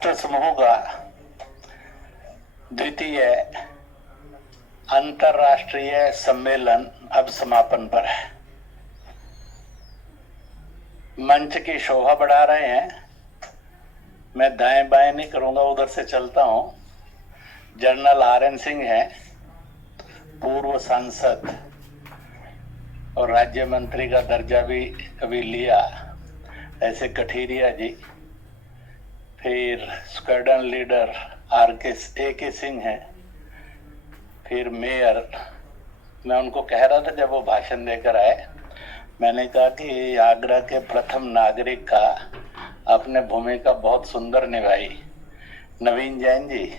समूह का द्वितीय अंतरराष्ट्रीय सम्मेलन अब समापन पर है। मंच की शोभा बढ़ा रहे हैं। मैं दाएं बाएं नहीं करूंगा, उधर से चलता हूं। जनरल RN सिंह हैं, पूर्व सांसद और राज्य मंत्री का दर्जा भी कभी लिया। ऐसे कठीरिया जी, फिर स्क्वाड्रन लीडर AK सिंह हैं, फिर मेयर। मैं उनको कह रहा था जब वो भाषण देकर आए, मैंने कहा कि आगरा के प्रथम नागरिक का अपने भूमिका बहुत सुंदर निभाई नवीन जैन जी,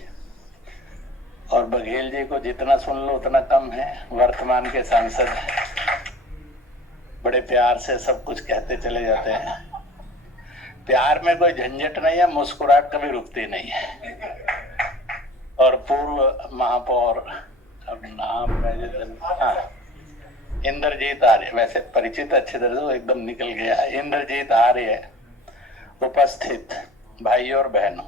और बघेल जी को जितना सुन लो उतना कम है। वर्तमान के सांसद बड़े प्यार से सब कुछ कहते चले जाते हैं। प्यार में कोई झंझट नहीं है, मुस्कुराहट कभी रुकती नहीं है। और पूर्व महापौर, अब नाम इंद्रजीत आर्य, वैसे परिचित अच्छे तरह से, वो एकदम निकल गया। इंद्रजीत आर्य, उपस्थित भाइयों और बहनों,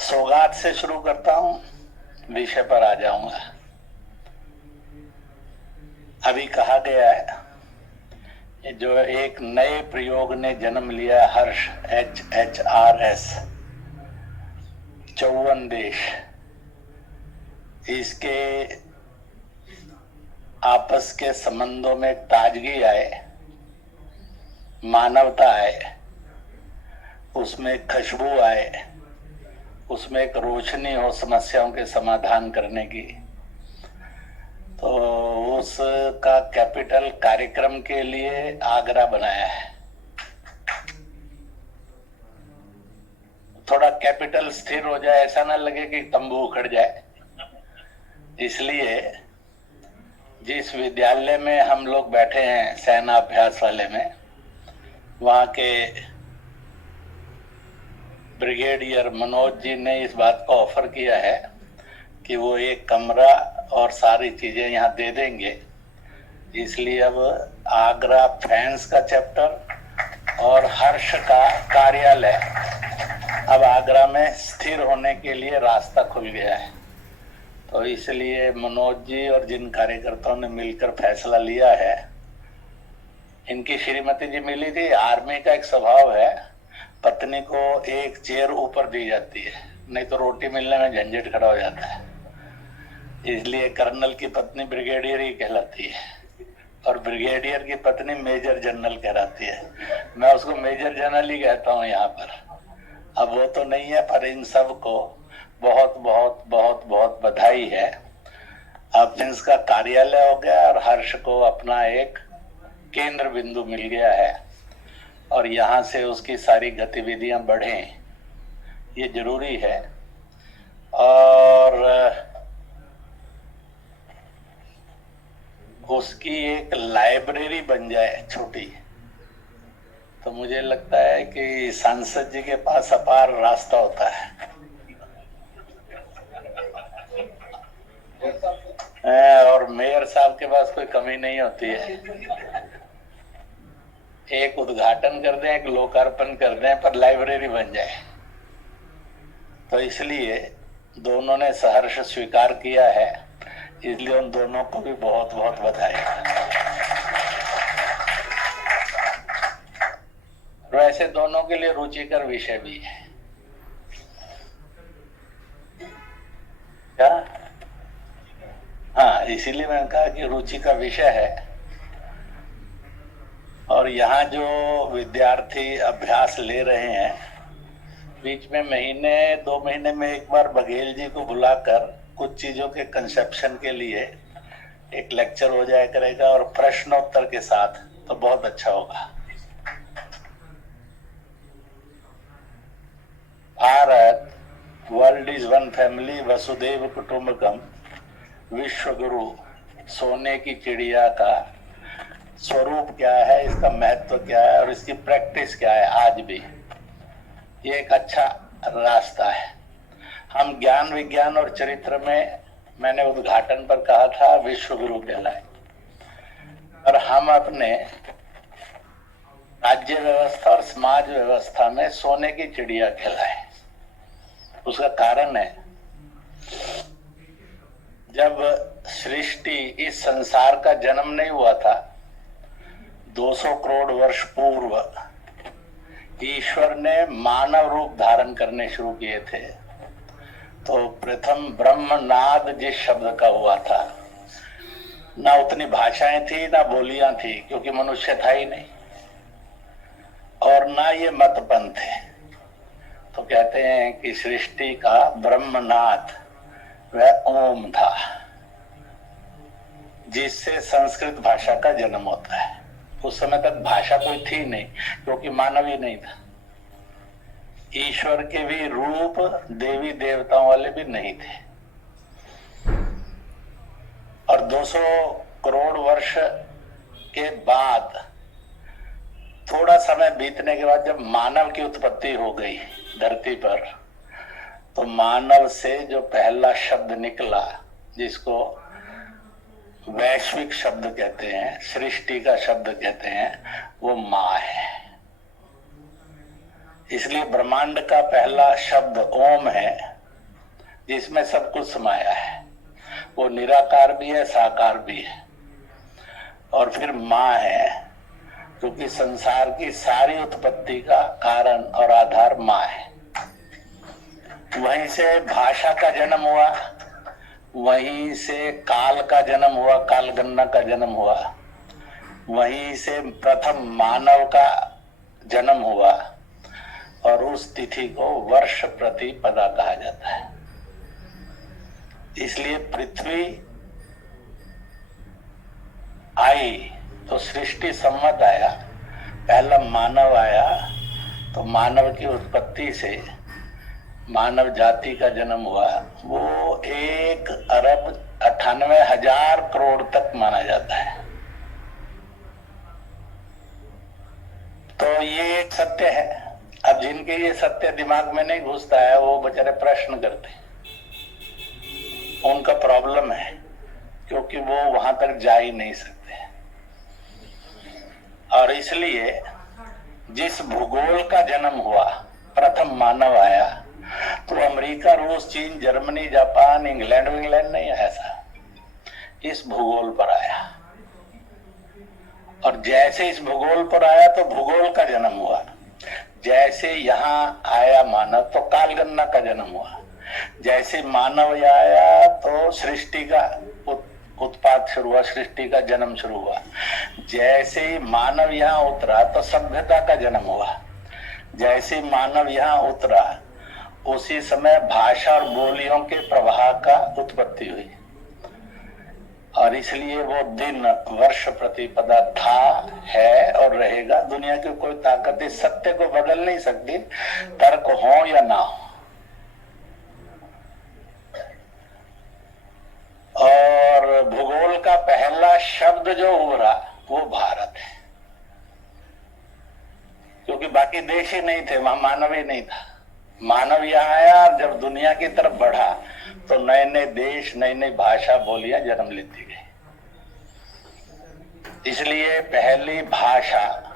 सौगात से शुरू करता हूं, विषय पर आ जाऊंगा। अभी कहा गया है जो एक नए प्रयोग ने जन्म लिया, हर्ष HRS 54 देश, इसके आपस के संबंधों में ताजगी आए, मानवता आए, उसमें खुशबू आए, उसमें एक रोशनी हो समस्याओं के समाधान करने की। तो उसका कैपिटल कार्यक्रम के लिए आगरा बनाया है। थोड़ा कैपिटल स्थिर हो जाए, ऐसा ना लगे कि तंबू उखड़ जाए। इसलिए जिस विद्यालय में हम लोग बैठे हैं, सेना अभ्यास वाले में, वहां के ब्रिगेडियर मनोज जी ने इस बात को ऑफर किया है कि वो एक कमरा और सारी चीजें यहाँ दे देंगे। इसलिए अब आगरा फैंस का चैप्टर और हर्ष का कार्यालय अब आगरा में स्थिर होने के लिए रास्ता खुल गया है। तो इसलिए मनोज जी और जिन कार्यकर्ताओं ने मिलकर फैसला लिया है, इनकी श्रीमती जी मिली थी। आर्मी का एक स्वभाव है, पत्नी को एक चेयर ऊपर दी जाती है, नहीं तो रोटी मिलने में झंझट खड़ा हो जाता है। इसलिए कर्नल की पत्नी ब्रिगेडियर ही कहलाती है और ब्रिगेडियर की पत्नी मेजर जनरल कहलाती है। मैं उसको मेजर जनरल ही कहता हूँ यहाँ पर। अब वो तो नहीं है, पर इन सब को बहुत बहुत बहुत बहुत बधाई है। अब जिनका कार्यालय हो गया और हर्ष को अपना एक केंद्र बिंदु मिल गया है, और यहाँ से उसकी सारी गतिविधियां बढ़ें, ये जरूरी है। और उसकी एक लाइब्रेरी बन जाए छोटी, तो मुझे लगता है कि सांसद जी के पास अपार रास्ता होता है। और मेयर साहब के पास कोई कमी नहीं होती है। एक उद्घाटन कर दें, एक लोकार्पण कर दें, पर लाइब्रेरी बन जाए। तो इसलिए दोनों ने सहर्ष स्वीकार किया है, इसलिए उन दोनों को भी बहुत बहुत बधाई। वैसे दोनों के लिए रुचिकर विषय भी है क्या? हाँ, इसीलिए मैंने कहा कि रुचि का विषय है। और यहाँ जो विद्यार्थी अभ्यास ले रहे हैं, बीच में महीने 2 महीने में एक बार बघेल जी को बुलाकर कुछ चीजों के कंसेप्शन के लिए एक लेक्चर हो जाया करेगा, और प्रश्नोत्तर के साथ, तो बहुत अच्छा होगा। Bharat, world is one family, वसुदेव कुटुंबकम, विश्व गुरु, सोने की चिड़िया का स्वरूप क्या है, इसका महत्व क्या है और इसकी प्रैक्टिस क्या है आज भी, ये एक अच्छा रास्ता है। हम ज्ञान विज्ञान और चरित्र में, मैंने उद्घाटन पर कहा था, विश्व गुरु कहलाए, और हम अपने राज्य व्यवस्था और समाज व्यवस्था में सोने की चिड़िया खिलाए। उसका कारण है, जब सृष्टि इस संसार का जन्म नहीं हुआ था, 200 करोड़ वर्ष पूर्व ईश्वर ने मानव रूप धारण करने शुरू किए थे। तो प्रथम ब्रह्मनाद जिस शब्द का हुआ था, ना उतनी भाषाएं थी ना बोलियां थी, क्योंकि मनुष्य था ही नहीं, और ना ये मतपन थे। तो कहते हैं कि सृष्टि का ब्रह्मनाद वह ओम था, जिससे संस्कृत भाषा का जन्म होता है। उस समय तक भाषा कोई थी नहीं, क्योंकि मानव ही नहीं था। ईश्वर के भी रूप देवी देवताओं वाले भी नहीं थे। और 200 करोड़ वर्ष के बाद, थोड़ा समय बीतने के बाद, जब मानव की उत्पत्ति हो गई धरती पर, तो मानव से जो पहला शब्द निकला, जिसको वैश्विक शब्द कहते हैं, सृष्टि का शब्द कहते हैं, वो माँ है। इसलिए ब्रह्मांड का पहला शब्द ओम है, जिसमें सब कुछ समाया है। वो निराकार भी है, साकार भी है। और फिर माँ है, क्योंकि संसार की सारी उत्पत्ति का कारण और आधार माँ है। वहीं से भाषा का जन्म हुआ, वहीं से काल का जन्म हुआ, कालगणना का जन्म हुआ, वहीं से प्रथम मानव का जन्म हुआ, और उस तिथि को वर्ष प्रतिपदा कहा जाता है। इसलिए पृथ्वी आई तो सृष्टि संवत आया, पहला मानव आया, तो मानव की उत्पत्ति से मानव जाति का जन्म हुआ। वो 1,98,000 करोड़ तक माना जाता है। तो ये एक सत्य है। अब जिनके ये सत्य दिमाग में नहीं घुसता है, वो बेचारे प्रश्न करते हैं, उनका प्रॉब्लम है, क्योंकि वो वहां तक जा ही नहीं सकते। और इसलिए जिस भूगोल का जन्म हुआ, प्रथम मानव आया, तो अमेरिका, रूस, चीन, जर्मनी, जापान, इंग्लैंड नहीं आया था, इस भूगोल पर आया। और जैसे इस भूगोल पर आया तो भूगोल का जन्म हुआ। जैसे यहाँ आया मानव तो कालगणना का जन्म हुआ। जैसे मानव यहाँ आया तो सृष्टि का उत्पाद शुरू हुआ, सृष्टि का जन्म शुरू हुआ। जैसे ही मानव यहाँ उतरा तो सभ्यता का जन्म हुआ। जैसे मानव यहाँ उतरा, उसी समय भाषा और बोलियों के प्रवाह का उत्पत्ति हुई। और इसलिए वो दिन वर्ष प्रतिपदा था, है और रहेगा। दुनिया की कोई ताकत इस सत्य को बदल नहीं सकती, तर्क हो या ना हो। और भूगोल का पहला शब्द जो उभरा वो भारत है, क्योंकि बाकी देश ही नहीं थे, वहां मानव ही नहीं था। मानव यहाँ आया, जब दुनिया की तरफ बढ़ा तो नए नए देश, नई नई भाषा, बोलियां जन्म लेती गई। इसलिए पहली भाषा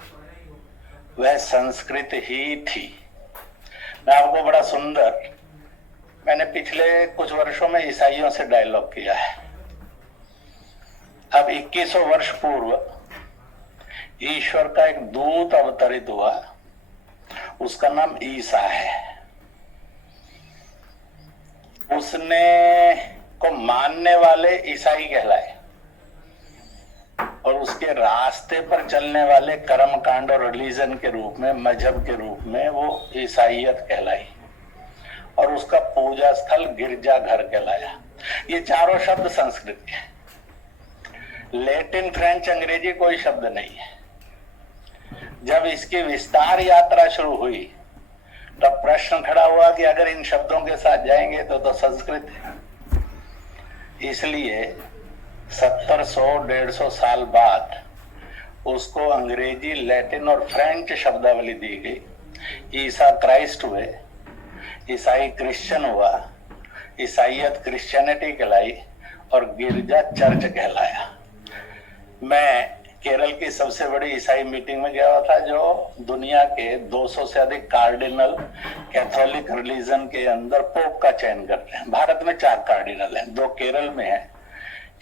वह संस्कृत ही थी। मैं आपको बड़ा सुंदर, मैंने पिछले कुछ वर्षों में ईसाइयों से डायलॉग किया है। अब 2100 वर्ष पूर्व ईश्वर का एक दूत अवतरित हुआ, उसका नाम ईसा है। उसने को मानने वाले ईसाई कहलाए, और उसके रास्ते पर चलने वाले कर्म कांड और रिलीजन के रूप में, मजहब के रूप में वो ईसाइयत कहलाई। और उसका पूजा स्थल गिरजा घर कहलाया। ये चारों शब्द संस्कृत के। लैटिन, फ्रेंच, अंग्रेजी कोई शब्द नहीं है। जब इसकी विस्तार यात्रा शुरू हुई तब प्रश्न खड़ा हुआ कि अगर इन शब्दों के साथ जाएंगे तो संस्कृत है। इसलिए 70-150 साल बाद उसको अंग्रेजी, लैटिन और फ्रेंच शब्दावली दी गई। ईसा क्राइस्ट हुए, ईसाई क्रिश्चियन हुआ, ईसाइयत क्रिश्चियनिटी कहलाई, और गिरजा चर्च कहलाया। मैं केरल की सबसे बड़ी ईसाई मीटिंग में गया हुआ था, जो दुनिया के 200 से अधिक कार्डिनल कैथोलिक रिलीजन के अंदर पोप का चयन करते हैं। भारत में 4 कार्डिनल हैं, 2 केरल में है,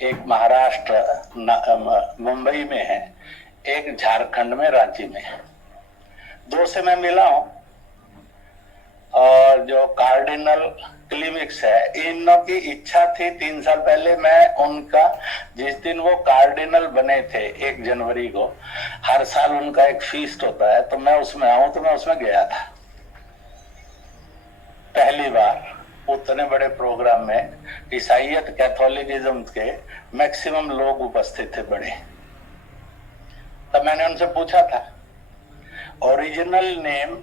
एक महाराष्ट्र मुंबई में है, एक झारखंड में रांची में है। 2 से मैं मिला हूं। और जो कार्डिनल क्लिमिक्स है, इनों की इच्छा थी 3 साल पहले मैं उनका, जिस दिन वो कार्डिनल बने थे 1 जनवरी को, हर साल उनका एक फीस्ट होता है, तो मैं उसमें आऊं, तो मैं उसमें गया था पहली बार। उतने बड़े प्रोग्राम में ईसाइयत कैथोलिकिज्म के मैक्सिमम लोग उपस्थित थे बड़े। तब मैंने उनसे पूछा था, ओरिजिनल नेम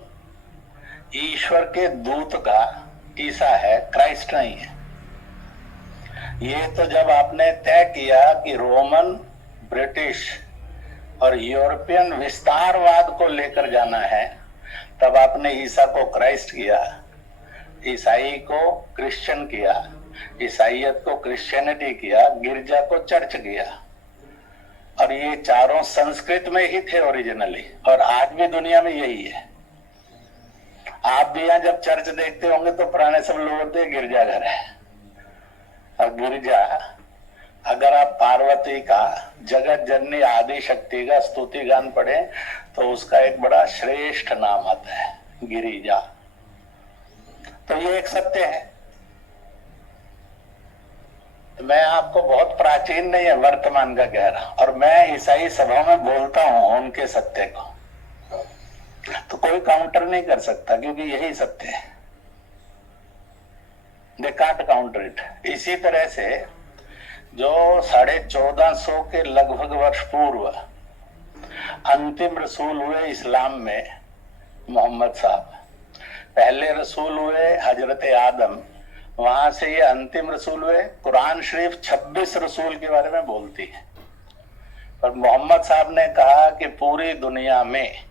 ईश्वर के दूत का ईसा है, क्राइस्ट नहीं है। ये तो जब आपने तय किया कि रोमन, ब्रिटिश और यूरोपियन विस्तारवाद को लेकर जाना है, तब आपने ईसा को क्राइस्ट किया, ईसाई को क्रिश्चियन किया, ईसाइयत को क्रिश्चियनिटी किया, गिरजा को चर्च किया। और ये चारों संस्कृत में ही थे ओरिजिनली, और आज भी दुनिया में यही है। आप भी यहाँ जब चर्च देखते होंगे तो पुराने सब लोग होते गिरजाघर है। और गिरजा, अगर आप पार्वती का, जगत जननी आदि शक्ति का स्तुति गान पढ़े तो उसका एक बड़ा श्रेष्ठ नाम आता है, गिरिजा। तो ये एक सत्य है। मैं आपको बहुत प्राचीन नहीं है, वर्तमान का कह रहा हूं, और मैं ईसाई सभा में बोलता हूं उनके सत्य को, तो कोई काउंटर नहीं कर सकता, क्योंकि यही सत्य है। They can't counter it. इसी तरह से जो 1450 के लगभग वर्ष पूर्व अंतिम रसूल हुए इस्लाम में, मोहम्मद साहब, पहले रसूल हुए हजरत आदम, वहां से ये अंतिम रसूल हुए। कुरान शरीफ 26 रसूल के बारे में बोलती है, पर मोहम्मद साहब ने कहा कि पूरी दुनिया में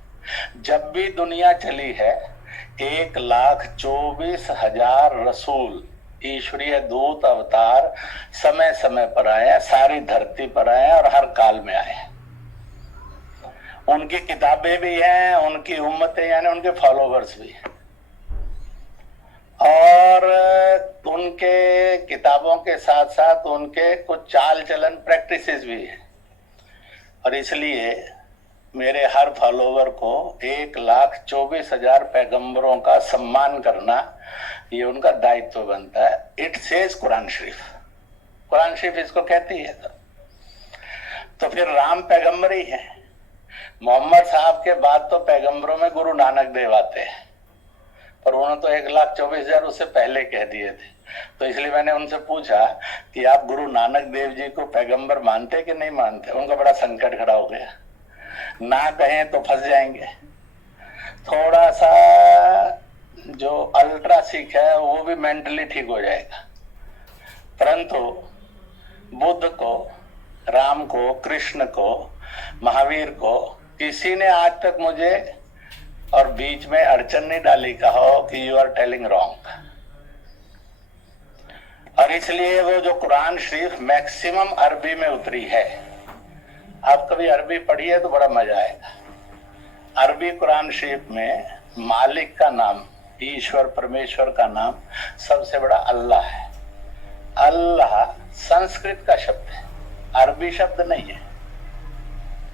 जब भी दुनिया चली है 1,24,000 रसूल, ईश्वरीय दूत, अवतार समय समय पर आए, सारी धरती पर आए और हर काल में आए। उनकी किताबें भी हैं, उनकी उम्मतें यानी उनके फॉलोवर्स भी हैं, और उनके किताबों के साथ साथ उनके कुछ चाल चलन, प्रैक्टिसेस भी है। और इसलिए मेरे हर फॉलोवर को 1,24,000 पैगंबरों का सम्मान करना, ये उनका दायित्व बनता है। इट सेज कुरान शरीफ, कुरान शरीफ इसको कहती है। तो फिर राम पैगंबर ही है। मोहम्मद साहब के बाद तो पैगंबरों में गुरु नानक देव आते हैं, पर उन्होंने तो 1,24,000 उससे पहले कह दिए थे। तो इसलिए मैंने उनसे पूछा कि आप गुरु नानक देव जी को पैगंबर मानते कि नहीं मानते। उनका बड़ा संकट खड़ा हो गया, ना कहें तो फंस जाएंगे। थोड़ा सा जो अल्ट्रा सिख है वो भी मेंटली ठीक हो जाएगा, परंतु बुद्ध को, राम को, कृष्ण को, महावीर को किसी ने आज तक मुझे और बीच में अड़चन नहीं डाली, कहो कि यू आर टेलिंग रॉन्ग। और इसलिए वो जो कुरान शरीफ मैक्सिमम अरबी में उतरी है, आप कभी अरबी पढ़िए तो बड़ा मजा आएगा। अरबी कुरान शरीफ में मालिक का नाम, ईश्वर परमेश्वर का नाम सबसे बड़ा अल्लाह है। अल्लाह संस्कृत का शब्द है, अरबी शब्द नहीं है,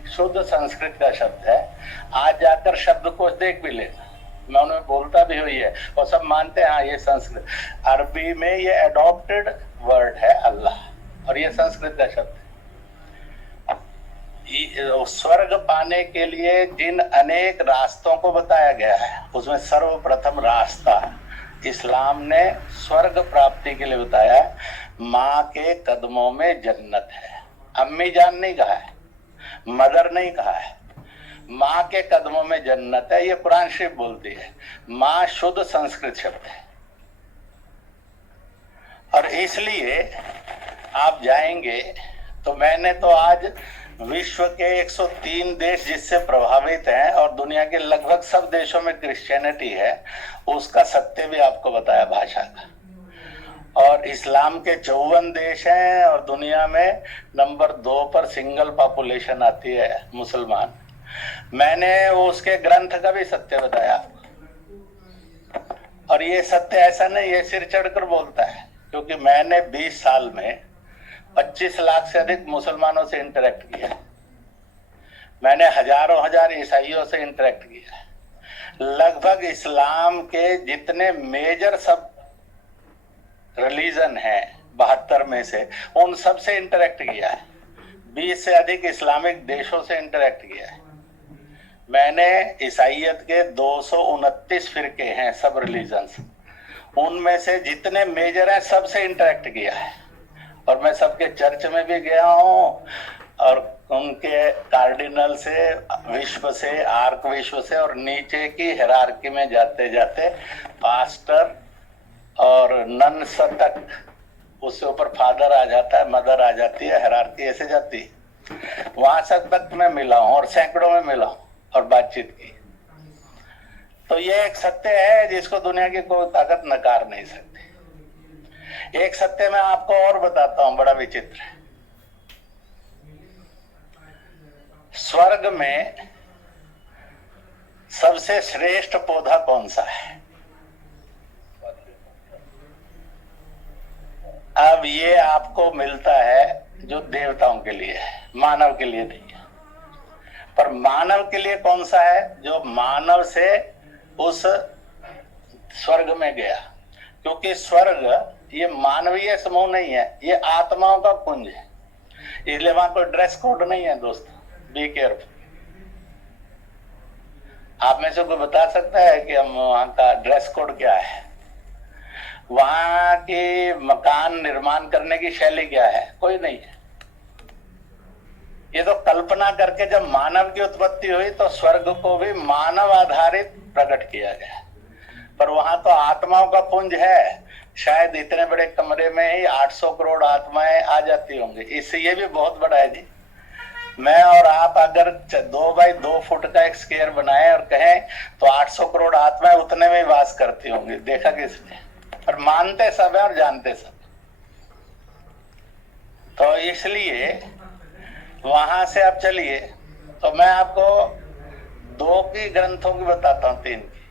शुद्ध संस्कृत का शब्द है। आज जाकर शब्दकोश देख भी लेना, मैं उन्हें बोलता भी हुई है और सब मानते हैं हाँ ये संस्कृत। अरबी में ये एडॉप्टेड वर्ड है अल्लाह, और ये संस्कृत का शब्द है। स्वर्ग पाने के लिए जिन अनेक रास्तों को बताया गया है, उसमें सर्वप्रथम रास्ता इस्लाम ने स्वर्ग प्राप्ति के लिए बताया, माँ के कदमों में जन्नत है। अम्मी जान नहीं कहा है, मदर नहीं कहा है, माँ के कदमों में जन्नत है, ये कुरान शरीफ बोलती है। माँ शुद्ध संस्कृत शब्द है, और इसलिए आप जाएंगे तो मैंने तो आज विश्व के 103 देश जिससे प्रभावित हैं और दुनिया के लगभग सब देशों में क्रिश्चियनिटी है, उसका सत्य भी आपको बताया भाषा का। और इस्लाम के 54 देश हैं और दुनिया में नंबर 2 पर सिंगल पॉपुलेशन आती है मुसलमान। मैंने उसके ग्रंथ का भी सत्य बताया, और ये सत्य ऐसा नहीं ये सिर चढ़कर बोलता है, क्योंकि मैंने 20 साल में 25 लाख से अधिक मुसलमानों से इंटरेक्ट किया है। मैंने हजारों हजार ईसाइयों से इंटरेक्ट किया है। लगभग इस्लाम के जितने मेजर सब रिलीजन है 72 में से, उन सब से इंटरेक्ट किया है। 20 से अधिक इस्लामिक देशों से इंटरेक्ट किया है। मैंने ईसाइयत के 229 फिरके हैं, सब रिलीजन्स, उनमें से जितने मेजर हैं सबसे इंटरेक्ट किया है। और मैं सबके चर्च में भी गया हूँ, और उनके कार्डिनल से, विश्व से, आर्क विश्व से, और नीचे की हिरार्की में जाते जाते पास्टर और नन तक, उससे ऊपर फादर आ जाता है, मदर आ जाती है, हिरार्की ऐसे जाती है। वहां तक मैं मिला हूँ और सैकड़ों में मिला हूँ और बातचीत की। तो ये एक सत्य है जिसको दुनिया की कोई ताकत नकार नहीं सकती। एक सत्य मैं आपको और बताता हूं, बड़ा विचित्र है। स्वर्ग में सबसे श्रेष्ठ पौधा कौन सा है? अब ये आपको मिलता है जो देवताओं के लिए है, मानव के लिए नहीं है। पर मानव के लिए कौन सा है? जो मानव से उस स्वर्ग में गया, क्योंकि स्वर्ग ये मानवीय समूह नहीं है, ये आत्माओं का कुंज है। इसलिए वहां कोई ड्रेस कोड नहीं है दोस्तों, बी केयरफुल। आप में से कोई बता सकता है कि हम वहां का ड्रेस कोड क्या है? वहां के मकान निर्माण करने की शैली क्या है? कोई नहीं है। ये तो कल्पना करके जब मानव की उत्पत्ति हुई तो स्वर्ग को भी मानव आधारित प्रकट किया गया, पर वहां तो आत्माओं का पुंज है। शायद इतने बड़े कमरे में ही 800 करोड़ आत्माएं आ जाती होंगी। इससे ये भी बहुत बड़ा है जी। मैं और आप अगर 2 बाई 2 फुट का एक स्क्वायर बनाए और कहें तो 800 करोड़ आत्माएं उतने में वास करती होंगी। देखा किसने? पर मानते सब है और जानते सब। तो इसलिए वहां से आप चलिए, तो मैं आपको 2 की ग्रंथों की बताता हूं, 3 की,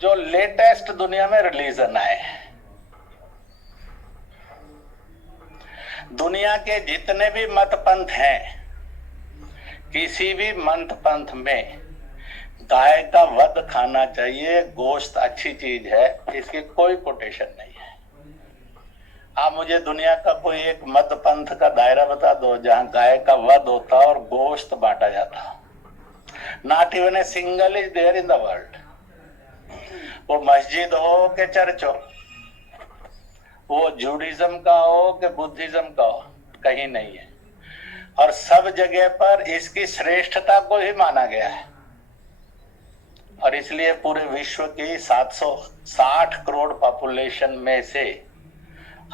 जो लेटेस्ट दुनिया में रिलीजन आए हैं। दुनिया के जितने भी मत पंथ हैं, किसी भी मत पंथ में गाय का वध खाना चाहिए, गोश्त अच्छी चीज है, इसकी कोई कोटेशन नहीं है। आप मुझे दुनिया का कोई एक मत पंथ का दायरा बता दो जहां गाय का वध होता और गोश्त बांटा जाता। Not even a single is there in the world. वो मस्जिद हो कि चर्च हो, वो जूडिज्म का हो कि बुद्धिज्म का हो, कहीं नहीं है। और सब जगह पर इसकी श्रेष्ठता को ही माना गया है। और इसलिए पूरे विश्व की 760 करोड़ पॉपुलेशन में से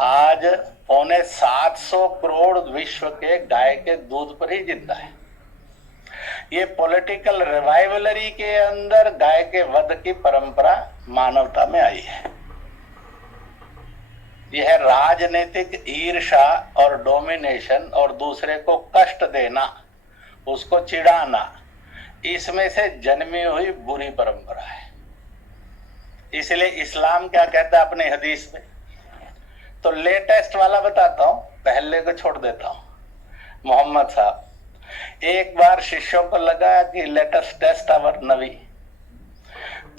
आज 750 करोड़ विश्व के गाय के दूध पर ही जिंदा है। ये पॉलिटिकल रिवाइवलरी के अंदर गाय के वध की परंपरा मानवता में आई है। यह राजनीतिक ईर्ष्या और डोमिनेशन और दूसरे को कष्ट देना, उसको चिढ़ाना, इसमें से जन्मी हुई बुरी परंपरा है। इसलिए इस्लाम क्या कहता है अपनी हदीस में? तो लेटेस्ट वाला बताता हूं, पहले को छोड़ देता हूं। मोहम्मद साहब, एक बार शिष्यों को लगा कि लेट अस टेस्ट आवर नबी,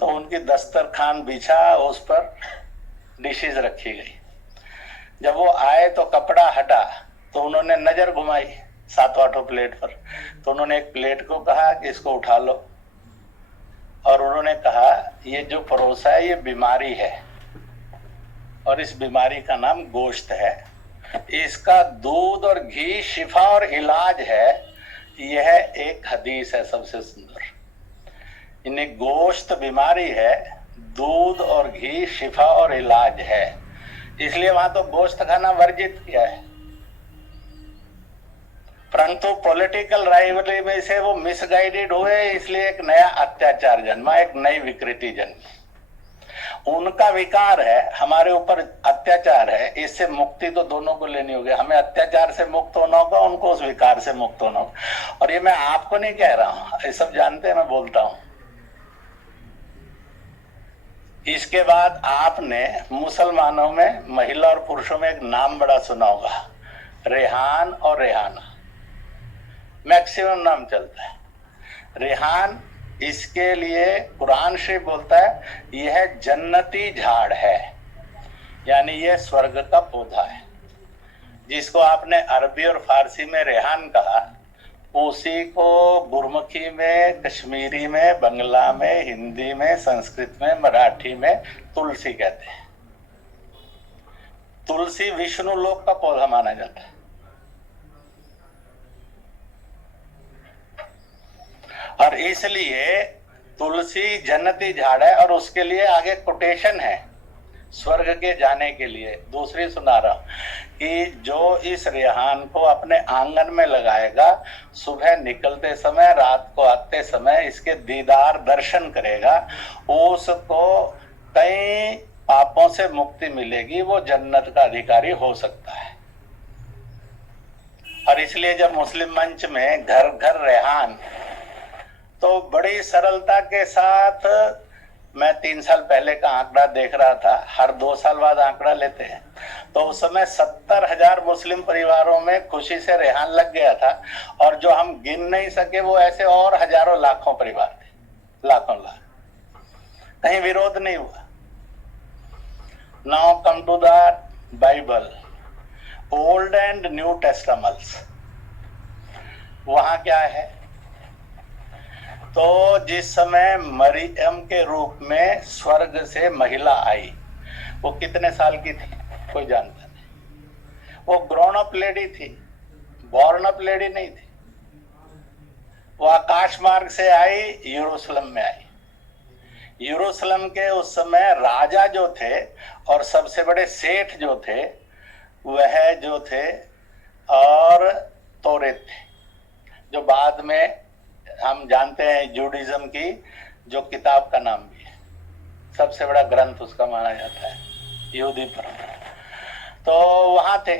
तो उनकी दस्तरखान बिछा, उस पर डिशेज रखी गई। जब वो आए तो कपड़ा हटा, तो उन्होंने नजर घुमाई 7-8 प्लेट पर, तो उन्होंने एक प्लेट को कहा कि इसको उठा लो, और उन्होंने कहा ये जो परोसा है ये बीमारी है, और इस बीमारी का नाम गोश्त है, इसका दूध और घी शिफा और इलाज है। यह एक हदीस है सबसे सुंदर। इन्हें गोश्त बीमारी है, दूध और घी शिफा और इलाज है, इसलिए वहां तो गोश्त खाना वर्जित किया है। परंतु पॉलिटिकल राइवलरी में से वो मिसगाइडेड हुए, इसलिए एक नया अत्याचार जन्मा, एक नई विकृति जन्मी। उनका विकार है, हमारे ऊपर अत्याचार है, इससे मुक्ति तो दोनों को लेनी होगी। हमें अत्याचार से मुक्त होना होगा, उनको उस विकार से मुक्त होना होगा। और ये मैं आपको नहीं कह रहा हूं, ये सब जानते हैं, मैं बोलता हूं। इसके बाद आपने मुसलमानों में महिला और पुरुषों में एक नाम बड़ा सुना होगा, रेहान और रेहाना, मैक्सिमम नाम चलता है। रेहान, इसके लिए कुरान शरीफ बोलता है यह जन्नती झाड़ है, यानी यह स्वर्ग का पौधा है। जिसको आपने अरबी और फारसी में रेहान कहा, उसी को गुरमुखी में, कश्मीरी में, बंगला में, हिंदी में, संस्कृत में, मराठी में तुलसी कहते हैं। तुलसी विष्णु लोक का पौधा माना जाता है। और इसलिए तुलसी जन्नती झाड़ है। और उसके लिए आगे कोटेशन है स्वर्ग के जाने के लिए। दूसरी सुना रहा हूं कि जो इस रेहान को अपने आंगन में लगाएगा, सुबह निकलते समय, रात को आते समय इसके दीदार दर्शन करेगा, उसको कई पापों से मुक्ति मिलेगी, वो जन्नत का अधिकारी हो सकता है। और इसलिए जब मुस्लिम मंच में घर घर रेहान, तो बड़ी सरलता के साथ, मैं 3 साल पहले का आंकड़ा देख रहा था, हर 2 साल बाद आंकड़ा लेते हैं, तो उस समय 70,000 मुस्लिम परिवारों में खुशी से रेहान लग गया था। और जो हम गिन नहीं सके वो ऐसे और हजारों लाखों परिवार थे, लाखों लाख, कहीं विरोध नहीं हुआ। Now come to the Bible, Old and New Testaments. वहां क्या है? तो जिस समय मरियम के रूप में स्वर्ग से महिला आई, वो कितने साल की थी? कोई जानता नहीं। वो ग्रोन अप लेडी थी, बॉर्न अप लेडी नहीं थी। वो आकाश मार्ग से आई, यरूशलेम में आई। यरूशलेम के उस समय राजा जो थे और सबसे बड़े सेठ जो थे, वह जो थे और तौरेत थे, जो बाद में हम जानते हैं जूडिज्म की जो किताब का नाम भी है, सबसे बड़ा ग्रंथ उसका माना जाता है, यहूदी परंपरा। तो वहां थे,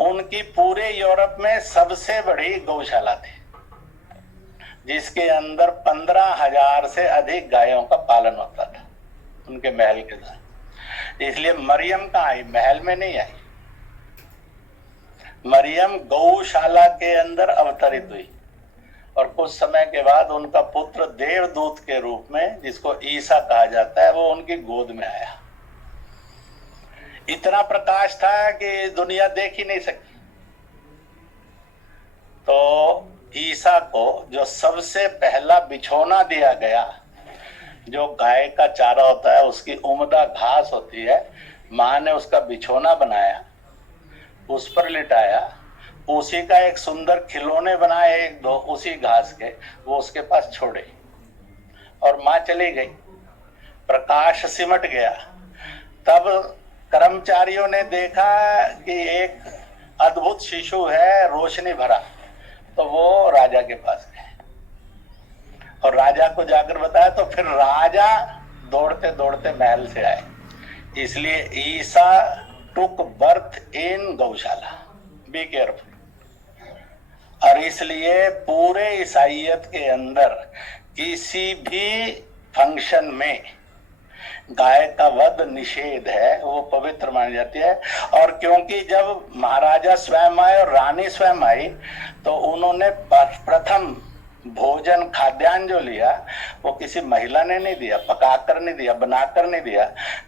उनकी पूरे यूरोप में सबसे बड़ी गौशाला थी, जिसके अंदर 15,000 से अधिक गायों का पालन होता था उनके महल के साथ। इसलिए मरियम कहाँ आई? महल में नहीं आई। मरियम गौशाला के अंदर अवतरित हुई और कुछ समय के बाद उनका पुत्र देवदूत के रूप में, जिसको ईसा कहा जाता है, वो उनकी गोद में आया। इतना प्रकाश था कि दुनिया देख ही नहीं सकती। तो ईसा को जो सबसे पहला बिछौना दिया गया, जो गाय का चारा होता है, उसकी उम्दा घास होती है, माँ ने उसका बिछौना बनाया, उस पर लिटाया, उसी का एक सुंदर खिलौने बनाए, 1-2 उसी घास के, वो उसके पास छोड़े और माँ चली गई। प्रकाश सिमट गया। तब कर्मचारियों ने देखा कि एक अद्भुत शिशु है, रोशनी भरा, तो वो राजा के पास गए और राजा को जाकर बताया। तो फिर राजा दौड़ते दौड़ते महल से आए। इसलिए ईसा टुक बर्थ इन गौशाला, बी केयरफुल। और इसलिए पूरे ईसाइयत के अंदर किसी भी फंक्शन में गाय का वध निषेध है, वो पवित्र मानी जाती है। और क्योंकि जब महाराजा स्वयं आए और रानी स्वयं आई, तो उन्होंने प्रथम भोजन खाद्यान्न जो लिया, वो किसी महिला ने नहीं दिया, पकाकर नहीं दिया, बनाकर नहीं दिया।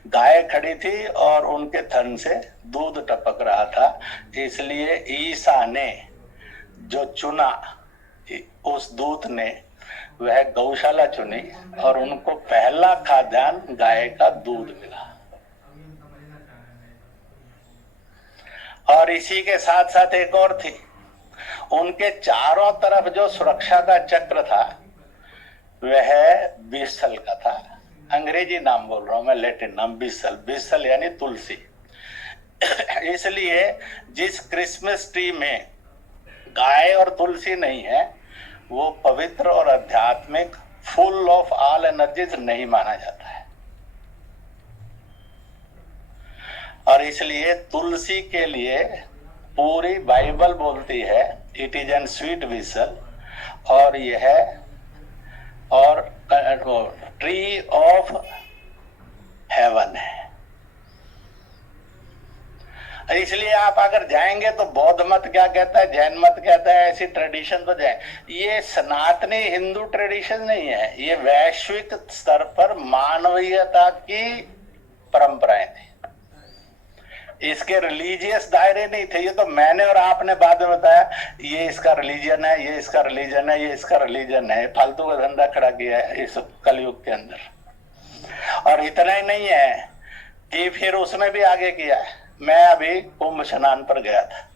गाय खड़ी थी और उनके थन से दूध टपक रहा था। इसलिए ईसा ने जो चुना, उस दूत ने वह गौशाला चुनी और उनको पहला खाद्यान्न गाय का दूध मिला। और इसी के साथ साथ एक और थी, उनके चारों तरफ जो सुरक्षा का चक्र था, वह बीसल का था। अंग्रेजी नाम बोल रहा हूं मैं, लैटिन नाम बीसल। बीसल यानी तुलसी। इसलिए जिस क्रिसमस ट्री में गाय और तुलसी नहीं है, वो पवित्र और आध्यात्मिक, फुल ऑफ ऑल एनर्जीज नहीं माना जाता है। और इसलिए तुलसी के लिए पूरी बाइबल बोलती है it is an sweet whistle, और यह और ट्री ऑफ हेवन है। इसलिए आप अगर जाएंगे तो बौद्ध मत क्या कहता है, जैन मत कहता है, ऐसी ट्रेडिशन तो जाए। ये सनातनी हिंदू ट्रेडिशन नहीं है, ये वैश्विक स्तर पर मानवीयता की परंपराएं थी। इसके रिलीजियस दायरे नहीं थे। ये तो मैंने और आपने बाद में बताया ये इसका रिलीजन है, ये इसका रिलीजन है, ये इसका रिलीजन है। फालतू का धंधा खड़ा किया है इस कलयुग के अंदर। और इतना ही नहीं है कि फिर उसमें भी आगे किया है। मैं अभी कुंभ स्नान पर गया था,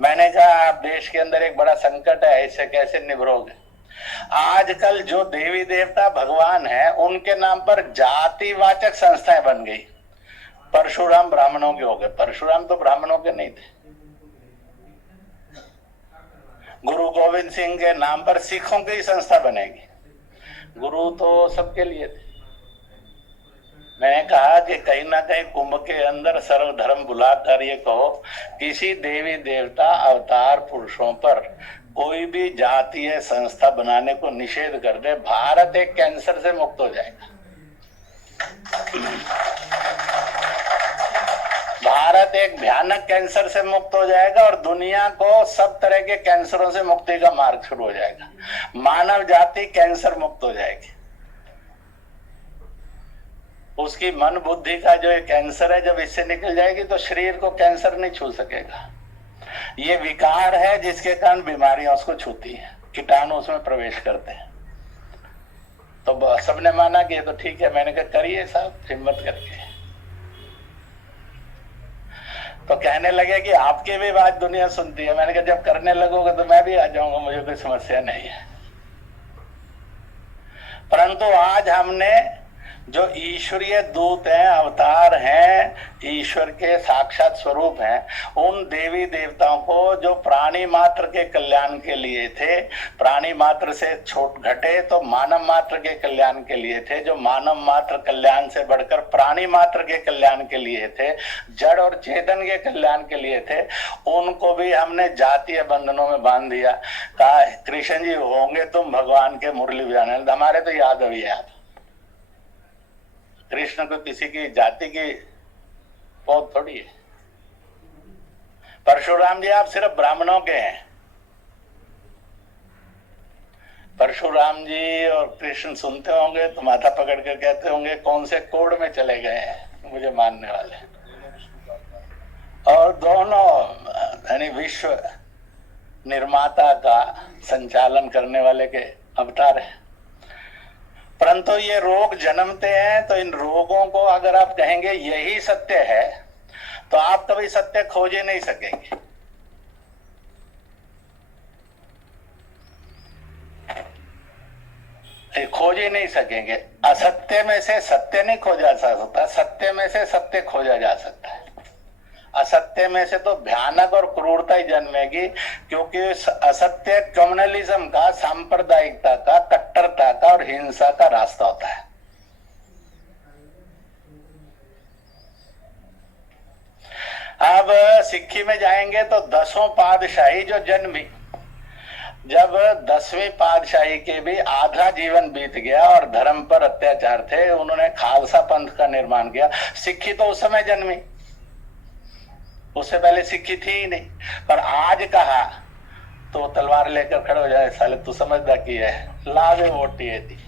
मैंने कहा आप देश के अंदर एक बड़ा संकट है, इससे कैसे निभरोगे। आजकल जो देवी देवता भगवान है उनके नाम पर जातिवाचक संस्थाएं बन गई। परशुराम ब्राह्मणों के हो गए, परशुराम तो ब्राह्मणों के नहीं थे। गुरु गोविंद सिंह के नाम पर सिखों की संस्था बनेगी। गुरु तो सबके लिए थे। मैंने कहा कि कहीं ना कहीं कुंभ के अंदर सर्वधर्म बुलाकर ये कहो किसी देवी देवता अवतार पुरुषों पर कोई भी जातीय संस्था बनाने को निषेध कर दे, भारत एक कैंसर से मुक्त हो जाएगा। भारत एक भयानक कैंसर से मुक्त हो जाएगा और दुनिया को सब तरह के कैंसरों से मुक्ति का मार्ग शुरू हो जाएगा। मानव जाति कैंसर मुक्त हो जाएगी। उसकी मन बुद्धि का जो एक कैंसर है जब इससे निकल जाएगी तो शरीर को कैंसर नहीं छू सकेगा। ये विकार है जिसके कारण बीमारियां उसको छूती हैं, कीटाणु उसमें प्रवेश करते हैं। तो सबने माना कि ये तो ठीक है। मैंने कहा करिए साहब हिम्मत करके। तो कहने लगे कि आपकी भी बात दुनिया सुनती है। मैंने कहा जब करने लगोगे तो मैं भी आ जाऊंगा, मुझे कोई समस्या नहीं है। परंतु आज हमने जो ईश्वरीय दूत हैं, अवतार हैं, ईश्वर के साक्षात स्वरूप हैं, उन देवी देवताओं को जो प्राणी मात्र के कल्याण के लिए थे, प्राणी मात्र से छोट घटे तो मानव मात्र के कल्याण के लिए थे, जो मानव मात्र कल्याण से बढ़कर प्राणी मात्र के कल्याण के लिए थे, जड़ और चेतन के कल्याण के लिए थे, उनको भी हमने जातीय बंधनों में बांध दिया। कहा कृष्ण जी होंगे तुम भगवान के मुरली बजाने। हमारे तो याद अभी है, कृष्ण को किसी की जाति की बहुत थोड़ी है। परशुराम जी आप सिर्फ ब्राह्मणों के हैं। परशुराम जी और कृष्ण सुनते होंगे तो माथा पकड़ कर कहते होंगे कौन से कोड में चले गए हैं मुझे मानने वाले। और दोनों यानी विश्व निर्माता का संचालन करने वाले के अवतार है। परंतु ये रोग जन्मते हैं तो इन रोगों को अगर आप कहेंगे यही सत्य है तो आप कभी सत्य खोज ही नहीं सकेंगे। खोज ही नहीं सकेंगे। असत्य में से सत्य नहीं खोजा जा सकता, सत्य में से सत्य खोजा जा सकता है। असत्य में से तो भयानक और क्रूरता ही जन्मेगी, क्योंकि असत्य कम्युनलिज्म का, सांप्रदायिकता का, कट्टरता का और हिंसा का रास्ता होता है। अब सिक्की में जाएंगे तो 10 पातशाही जो जन्मी, जब 10वीं पातशाही के भी आधा जीवन बीत गया और धर्म पर अत्याचार थे, उन्होंने खालसा पंथ का निर्माण किया। सिक्खी तो उस समय जन्मी, उससे पहले सिक्खी थी ही नहीं। पर आज कहा तो तलवार लेकर खड़े हो जाए, साले तू समझदा की है, लावे वोटी है थी।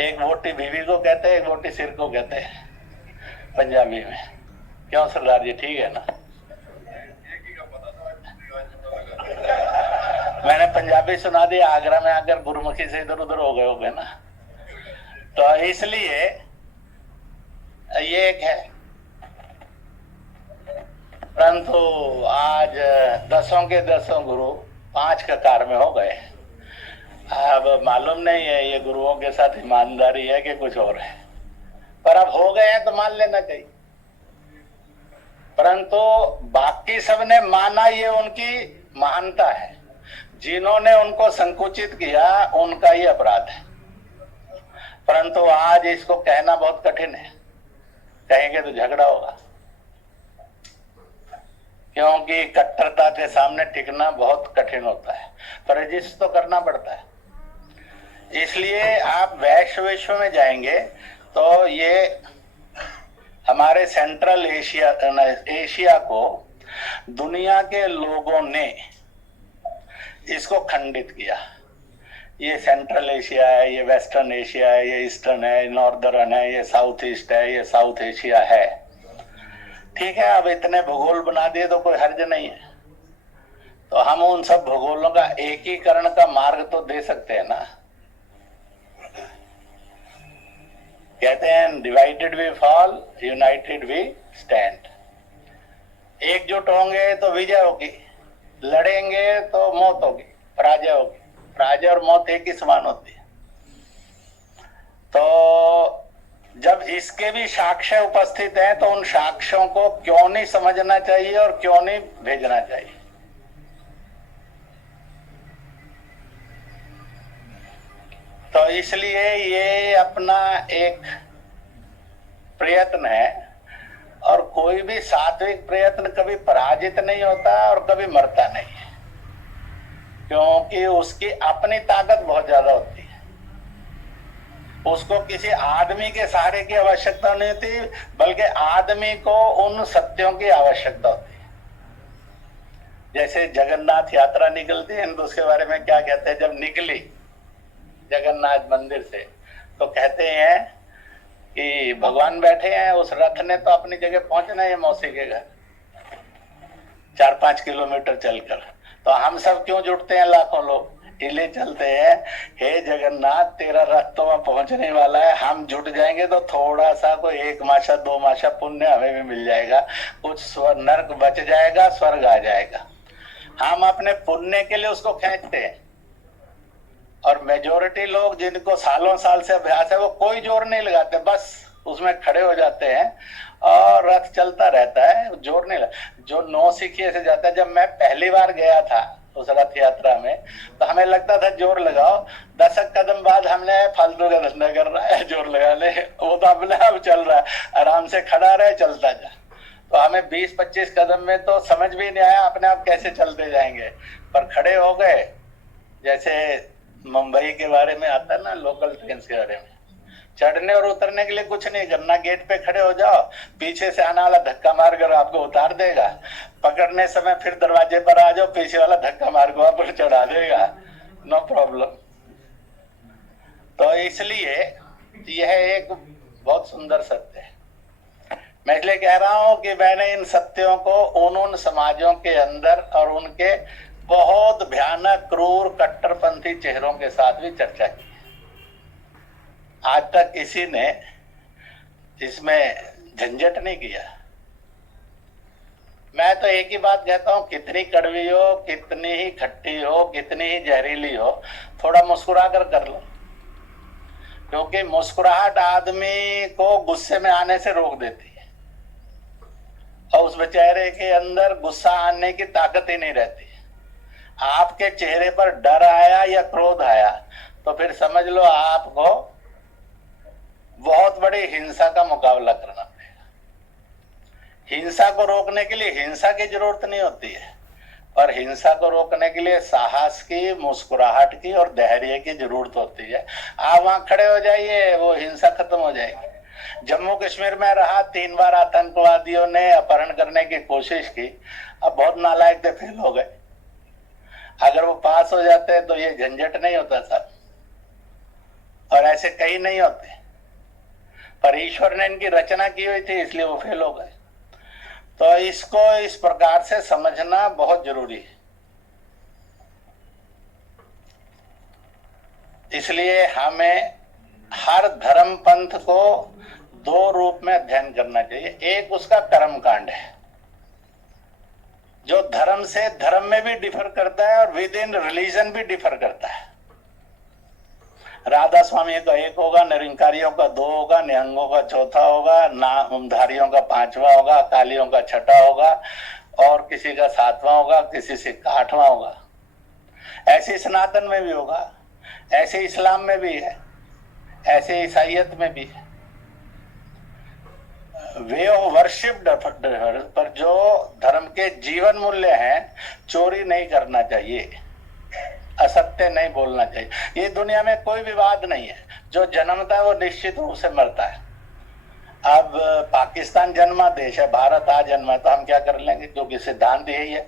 एक वोटी बीवी को कहते हैं, एक वोटी सिर को कहते हैं पंजाबी में। क्यों सरदार जी ठीक है ना? मैंने पंजाबी सुना दी, आगरा में आकर गुरुमुखी से इधर उधर हो गए ना, तो इसलिए ये एक है। परंतु आज 10 के 10 गुरु 5 ककार में हो गए। अब मालूम नहीं है ये गुरुओं के साथ ईमानदारी है कि कुछ और है, पर अब हो गए हैं तो मान लेना चाहिए। परंतु बाकी सबने माना, ये उनकी महानता है। जिन्होंने उनको संकुचित किया उनका ही अपराध है। परंतु आज इसको कहना बहुत कठिन है, कहेंगे तो झगड़ा होगा, क्योंकि कट्टरता के सामने टिकना बहुत कठिन होता है, पर रजिस्ट तो करना पड़ता है। इसलिए आप वैश्व विश्व में जाएंगे तो ये हमारे सेंट्रल एशिया को दुनिया के लोगों ने इसको खंडित किया। ये सेंट्रल एशिया है, ये वेस्टर्न एशिया है, ये ईस्टर्न है, नॉर्दर्न है, ये साउथ ईस्ट है, ये साउथ एशिया है। ठीक है, अब इतने भूगोल बना दिए तो कोई हर्ज नहीं है, तो हम उन सब भूगोलों का एकीकरण का मार्ग तो दे सकते हैं ना। कहते हैं divided we fall, united we stand. एकजुट होंगे तो विजय होगी, लड़ेंगे तो मौत होगी, पराजय होगी। पराजय और मौत एक ही समान होती है। तो जब इसके भी साक्ष्य उपस्थित हैं तो उन साक्ष्यों को क्यों नहीं समझना चाहिए और क्यों नहीं भेजना चाहिए। तो इसलिए ये अपना एक प्रयत्न है, और कोई भी सात्विक प्रयत्न कभी पराजित नहीं होता और कभी मरता नहीं है, क्योंकि उसकी अपनी ताकत बहुत ज्यादा होती है। उसको किसी आदमी के सहारे की आवश्यकता नहीं होती, बल्कि आदमी को उन सत्यों की आवश्यकता होती है। जैसे जगन्नाथ यात्रा निकलती है तो उसके बारे में क्या कहते हैं, जब निकली जगन्नाथ मंदिर से तो कहते हैं कि भगवान बैठे हैं उस रथ ने, तो अपनी जगह पहुंचना है मौसी के घर 4-5 किलोमीटर चलकर। तो हम सब क्यों जुटते हैं, लाखों लोग हिले चलते हैं, हे जगन्नाथ तेरा रथ तो वहां पहुंचने वाला है, हम जुट जाएंगे तो थोड़ा सा कोई 1 मासा 2 मासा पुण्य हमें भी मिल जाएगा, कुछ नर्क बच जाएगा, स्वर्ग आ जाएगा। हम अपने पुण्य के लिए उसको खींचते हैं, और मेजोरिटी लोग जिनको सालों साल से अभ्यास है वो कोई जोर नहीं लगाते, बस उसमें खड़े हो जाते हैं और रथ चलता रहता है, जोर नहीं लगा। जो नौसिखिए से जाता है, जब मैं पहली बार गया था उस रथ यात्रा में तो हमें लगता था जोर लगाओ, 10 कदम बाद हमने फालतू का धंधा कर रहा है, जोर लगा ले, वो तो अपने आप चल रहा है, आराम से खड़ा रहे चलता जा। तो हमें 20-25 कदम में तो समझ भी नहीं आया अपने आप कैसे चलते जाएंगे, पर खड़े हो गए। जैसे मुंबई के बारे में आता है ना, लोकल ट्रेन के बारे में, चढ़ने और उतरने के लिए कुछ नहीं करना, गेट पे खड़े हो जाओ, पीछे से आने वाला धक्का मार कर आपको उतार देगा, पकड़ने समय फिर दरवाजे पर आ जाओ, पीछे वाला धक्का मार कर आप चढ़ा देगा, नो प्रॉब्लम। तो इसलिए यह एक बहुत सुंदर सत्य है। मैं इसलिए कह रहा हूं कि मैंने इन सत्यों को उन समाजों के अंदर और उनके बहुत भयानक क्रूर कट्टरपंथी चेहरों के साथ भी चर्चा की। आज तक किसी ने इसमें झंझट नहीं किया। मैं तो एक ही बात कहता हूं, कितनी कड़वी हो, कितनी ही खट्टी हो, कितनी ही जहरीली हो, थोड़ा मुस्कुरा कर लो, क्योंकि मुस्कुराहट आदमी को गुस्से में आने से रोक देती है, और उस बेचारे के अंदर गुस्सा आने की ताकत ही नहीं रहती। आपके चेहरे पर डर आया या क्रोध आया तो फिर समझ लो आपको बहुत बड़ी हिंसा का मुकाबला करना पड़ेगा। हिंसा को रोकने के लिए हिंसा की जरूरत नहीं होती है, और हिंसा को रोकने के लिए साहस की, मुस्कुराहट की और धैर्य की जरूरत होती है। आप वहां खड़े हो जाइए, वो हिंसा खत्म हो जाएगी। जम्मू कश्मीर में रहा, 3 बार आतंकवादियों ने अपहरण करने की कोशिश की, अब बहुत नालायक थे, फेल हो गए। अगर वो पास हो जाते तो ये झंझट नहीं होता सर, और ऐसे कई नहीं होते, पर ईश्वर ने इनकी रचना की हुई थी इसलिए वो फेल हो गए। तो इसको इस प्रकार से समझना बहुत जरूरी है। इसलिए हमें हर धर्म पंथ को 2 रूप में अध्ययन करना चाहिए। एक उसका कर्म कांड है, जो धर्म से धर्म में भी डिफर करता है और विद इन रिलीजन भी डिफर करता है। राधा स्वामी का 1 होगा, निरंकारियों का 2 होगा, निहंगों का 4था होगा, नामधारियों का 5वां होगा, अकालियों का 6ठा होगा, और किसी का 7वां होगा, किसी से 8वां होगा। ऐसे सनातन में भी होगा, ऐसे इस्लाम में भी है, ऐसे ईसाइयत में भी है। वे ऑफ वर्शिप पर जो धर्म के जीवन मूल्य हैं, चोरी नहीं करना चाहिए, असत्य नहीं बोलना चाहिए। ये दुनिया में कोई विवाद नहीं है, जो जन्मता है वो निश्चित रूप से मरता है। अब पाकिस्तान जन्मा देश है, भारत आ जन्मा, तो हम क्या कर लेंगे, क्योंकि सिद्धांत यही है।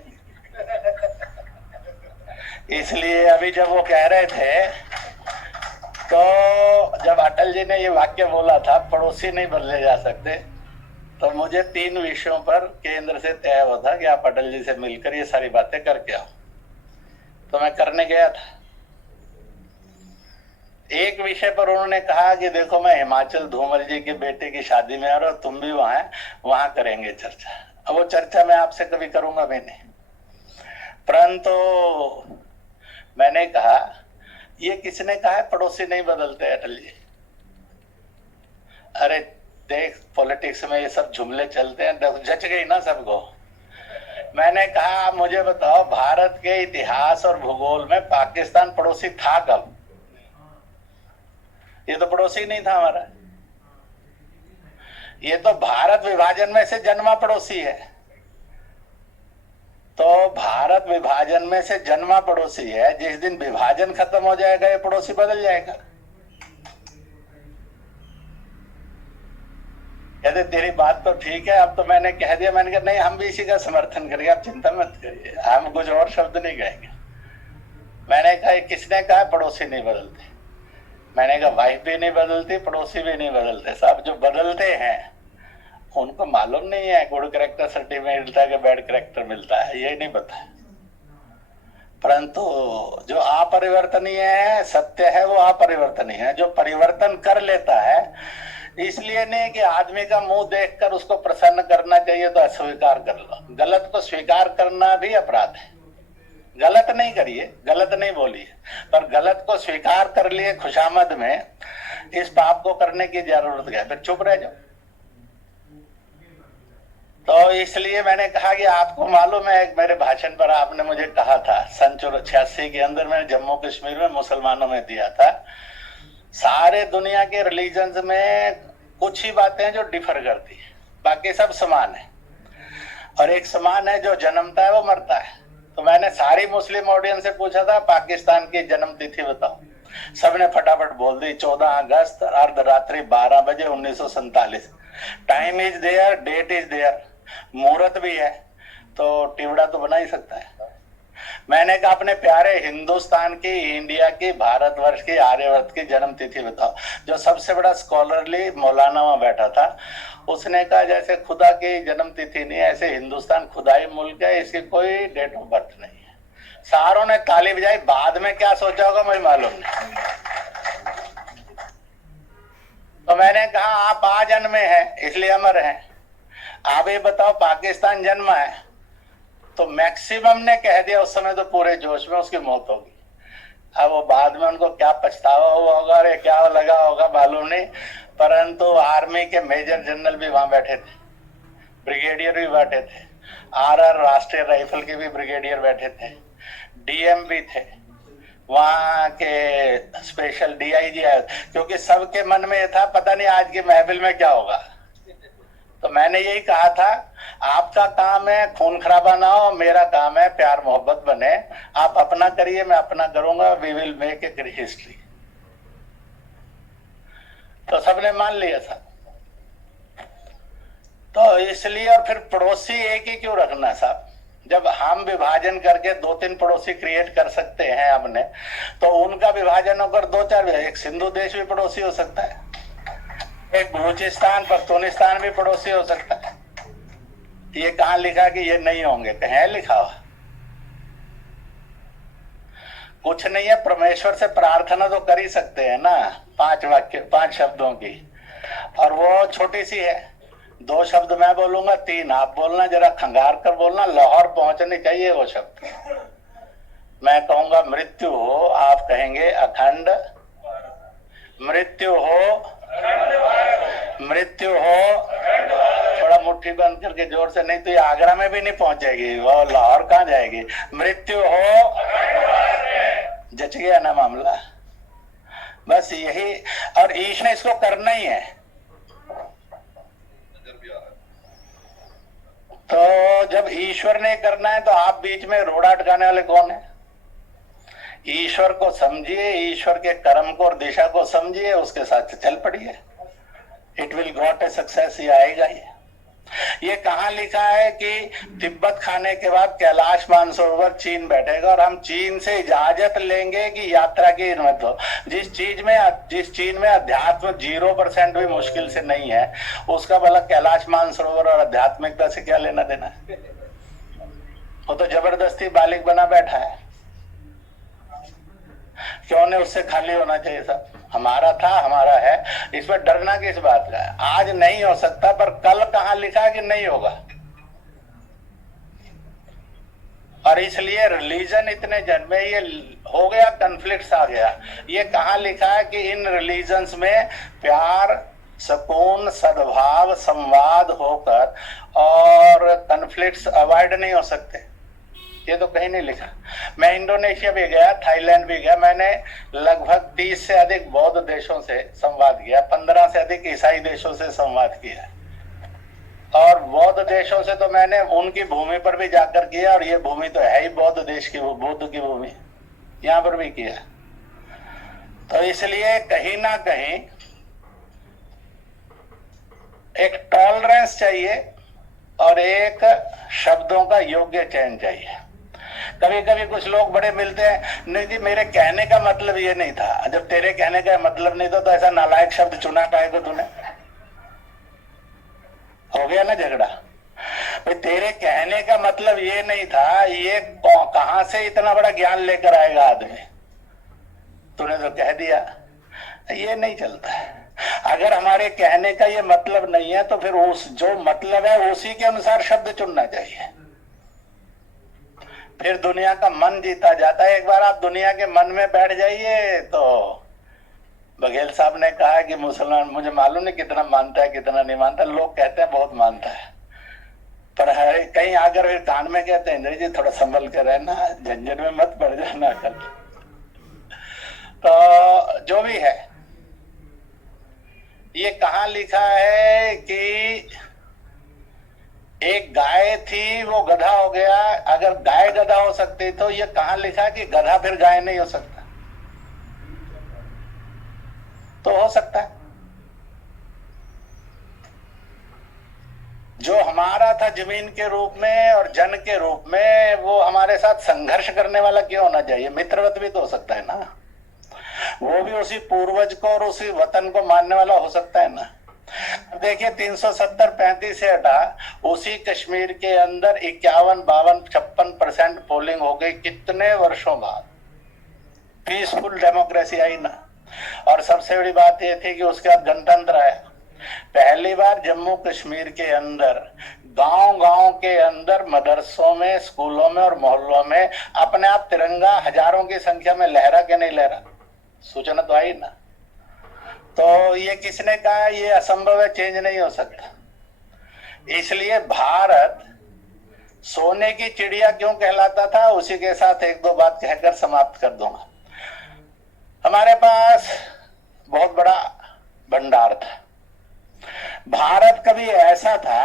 इसलिए अभी जब वो कह रहे थे, तो जब अटल जी ने ये वाक्य बोला था, पड़ोसी नहीं बदले जा सकते, तो मुझे 3 विषयों पर केंद्र से तय हुआ था कि आप अटल जी से मिलकर ये सारी बातें करके आओ। तो मैं करने गया था। एक विषय पर उन्होंने कहा कि देखो, मैं हिमाचल धूमल जी के बेटे की शादी में आ रहा हूं, तुम भी वहां है, वहां करेंगे चर्चा। अब वो चर्चा मैं आपसे कभी करूंगा भी नहीं, परंतु मैंने कहा, ये किसने कहा है पड़ोसी नहीं बदलते अटल जी? अरे देख, पॉलिटिक्स में ये सब जुमले चलते हैं, जच गई ना सबको। मैंने कहा, मुझे बताओ, भारत के इतिहास और भूगोल में पाकिस्तान पड़ोसी था कब? ये तो पड़ोसी नहीं था हमारा, ये तो भारत विभाजन में से जन्मा पड़ोसी है। तो भारत विभाजन में से जन्मा पड़ोसी है, जिस दिन विभाजन खत्म हो जाएगा ये पड़ोसी बदल जाएगा। कहते तेरी बात तो ठीक है, अब तो मैंने कह दिया। मैंने कहा नहीं, हम भी इसी का समर्थन करेंगे, आप चिंता मत करिए, हम कुछ और शब्द नहीं कहेंगे। मैंने कहा, किसने कहा पड़ोसी नहीं बदलते? मैंने कहा, वाइफ भी नहीं बदलती, पड़ोसी भी नहीं बदलते साहब। जो बदलते हैं उनको मालूम नहीं है गुड कैरेक्टर सर्टिफिकेट मिलता है कि बैड कैरेक्टर मिलता है, ये नहीं पता है। परंतु जो अपरिवर्तनीय है, सत्य है, वो अपरिवर्तनीय है। जो परिवर्तन कर लेता है, इसलिए नहीं कि आदमी का मुंह देखकर उसको प्रसन्न करना चाहिए तो अस्वीकार कर लो। गलत को स्वीकार करना भी अपराध है। गलत नहीं करिए, गलत नहीं बोलिए, पर गलत को स्वीकार कर लिए खुशामद में, इस पाप को करने की जरूरत क्या? फिर चुप रह जाओ। तो इसलिए मैंने कहा कि आपको मालूम है, एक मेरे भाषण पर आपने मुझे कहा था, सन 86 के अंदर मैंने जम्मू कश्मीर में मुसलमानों में दिया था, सारे दुनिया के रिलीजन्स में कुछ ही बातें हैं जो डिफर करती है, बाकी सब समान है। और एक समान है, जो जन्मता है वो मरता है। तो मैंने सारी मुस्लिम ऑडियंस से पूछा था, पाकिस्तान की जन्म तिथि बताओ। सबने फटाफट बोल दी, 14 अगस्त अर्धरात्रि 12 बजे 1947। Time is there, date is there, मुहूर्त भी है, तो टिवड़ा तो बना ही सकता है। मैंने कहा, अपने प्यारे हिंदुस्तान की, इंडिया की, भारतवर्ष की, आर्यवर्त की जन्म तिथि बताओ। जो सबसे बड़ा स्कॉलरली मौलाना वहां बैठा था, उसने कहा, जैसे खुदा की जन्म तिथि नहीं है, ऐसे हिंदुस्तान खुदाई मुल्क है, इसकी कोई डेट ऑफ बर्थ नहीं है। सारों ने ताली बजाई। बाद में क्या सोचा होगा मुझे मालूम नहीं। तो मैंने कहा, आप आ जन्मे हैं इसलिए अमर हैं। आप ये बताओ, पाकिस्तान जन्मा है तो मैक्सिमम ने कह दिया उस समय तो पूरे जोश में उसकी मौत होगी। अब वो बाद में उनको क्या पछतावा हुआ होगा और क्या लगा होगा मालूम नहीं, परंतु आर्मी के मेजर जनरल भी वहां बैठे थे, ब्रिगेडियर भी बैठे थे, आरआर राष्ट्रीय राइफल के भी ब्रिगेडियर बैठे थे, डीएम भी थे, वहां के स्पेशल डीआईजी आए, क्योंकि सबके मन में ये था पता नहीं आज की महफिल में क्या होगा। तो मैंने यही कहा था, आपका काम है खून खराबा ना हो, मेरा काम है प्यार मोहब्बत बने। आप अपना करिए, मैं अपना करूंगा, we will make a history. तो सबने मान लिया था। तो इसलिए, और फिर पड़ोसी एक ही क्यों रखना साहब? जब हम विभाजन करके 2-3 पड़ोसी क्रिएट कर सकते हैं हमने, तो उनका विभाजन होकर 2-4, एक सिंधु देश भी पड़ोसी हो सकता है, एक बलूचिस्तान पख्तूनिस्तान भी पड़ोसी हो सकता है। ये कहाँ लिखा कि ये नहीं होंगे? कहीं लिखा हुआ? कुछ नहीं है। परमेश्वर से प्रार्थना तो कर ही सकते हैं ना, 5 वाक्य 5 शब्दों की, और वो छोटी सी है। 2 शब्द मैं बोलूंगा, 3 आप बोलना, जरा खंगार कर बोलना, लाहौर पहुंचने चाहिए वो शब्द। मैं कहूंगा मृत्यु हो, आप कहेंगे अखंड। मृत्यु हो, मृत्यु हो। थोड़ा मुट्ठी बंद करके जोर से, नहीं तो ये आगरा में भी नहीं पहुंचेगी, वो लाहौर कहाँ जाएगी। मृत्यु हो, जच गया ना मामला। बस यही, और ईश ने इसको करना ही है। तो जब ईश्वर ने करना है तो आप बीच में रोड़ा अटकाने वाले कौन है? ईश्वर को समझिए, ईश्वर के कर्म को और दिशा को समझिए, उसके साथ चल पड़िए। It will got a success, ये आएगा ही। ये कहाँ लिखा है कि तिब्बत खाने के बाद कैलाश मानसरोवर चीन बैठेगा और हम चीन से इजाजत लेंगे कि यात्रा की अनुमति हो? जिस चीन में अध्यात्म 0% भी मुश्किल से नहीं है, उसका भला कैलाश मानसरोवर और आध्यात्मिकता से क्या लेना देना है? वो तो जबरदस्ती बालिक बना बैठा है। क्यों नहीं उससे खाली होना चाहिए? सब हमारा था, हमारा है, इसमें डरना किस बात का है? आज नहीं हो सकता, पर कल कहाँ लिखा कि नहीं होगा? और इसलिए रिलीजन इतने जन्मे, ये हो गया, कन्फ्लिक्ट्स आ गया। ये कहाँ लिखा है कि इन रिलीजन्स में प्यार, सुकून, सद्भाव, संवाद होकर और कन्फ्लिक्ट्स अवॉइड नहीं हो सकते? ये तो कहीं नहीं लिखा। मैं इंडोनेशिया भी गया, थाईलैंड भी गया, मैंने लगभग 30 से अधिक बौद्ध देशों से संवाद किया, 15 से अधिक ईसाई देशों से संवाद किया, और बौद्ध देशों से तो मैंने उनकी भूमि पर भी जाकर किया, और ये भूमि तो है ही बौद्ध देश की, बुद्ध की भूमि, यहाँ पर भी किया। तो इसलिए कहीं ना कहीं एक टॉलरेंस चाहिए और एक शब्दों का योग्य चयन चाहिए। कभी कभी कुछ लोग बड़े मिलते हैं, नहीं जी मेरे कहने का मतलब ये नहीं था। जब तेरे कहने का मतलब नहीं था तो ऐसा नालायक शब्द चुना काहे को तूने? हो गया ना झगड़ा। भाई तेरे कहने का मतलब ये नहीं था, ये कहां से इतना बड़ा ज्ञान लेकर आएगा आदमी? तूने तो कह दिया। ये नहीं चलता है। अगर हमारे कहने का ये मतलब नहीं है तो फिर उस जो मतलब है उसी के अनुसार शब्द चुनना चाहिए, फिर दुनिया का मन जीता जाता है। एक बार आप दुनिया के मन में बैठ जाइए तो बघेल साहब ने कहा कि मुसलमान, मुझे मालूम नहीं कितना मानता है कितना नहीं मानता, लोग कहते हैं बहुत मानता है, पर कहीं आकर फिर कान में कहते हैं इंद्र जी थोड़ा संभल कर रहना, झंझट में मत पड़ जाना कल। तो जो भी है, ये कहाँ लिखा है कि एक गाय थी वो गधा हो गया? अगर गाय गधा हो सकती तो ये कहाँ लिखा कि गधा फिर गाय नहीं हो सकता? तो हो सकता है। जो हमारा था जमीन के रूप में और जन के रूप में, वो हमारे साथ संघर्ष करने वाला क्यों होना चाहिए? मित्रवत भी तो हो सकता है ना, वो भी उसी पूर्वज को और उसी वतन को मानने वाला हो सकता है ना। देखिए 370-35 से हटा उसी कश्मीर के अंदर 51-52-56% पोलिंग हो गई, कितने वर्षों बाद पीसफुल डेमोक्रेसी आई ना। और सबसे बड़ी बात यह थी कि उसके बाद गणतंत्र आया। पहली बार जम्मू कश्मीर के अंदर गांव-गांव के अंदर मदरसों में, स्कूलों में और मोहल्लों में अपने आप तिरंगा हजारों की संख्या में लहरा के नहीं लहरा? सूचना तो आई ना। तो ये किसने कहा ये असंभव है, चेंज नहीं हो सकता? इसलिए भारत सोने की चिड़िया क्यों कहलाता था, उसी के साथ एक दो बात कहकर समाप्त कर दूंगा। हमारे पास बहुत बड़ा भंडार था। भारत कभी ऐसा था,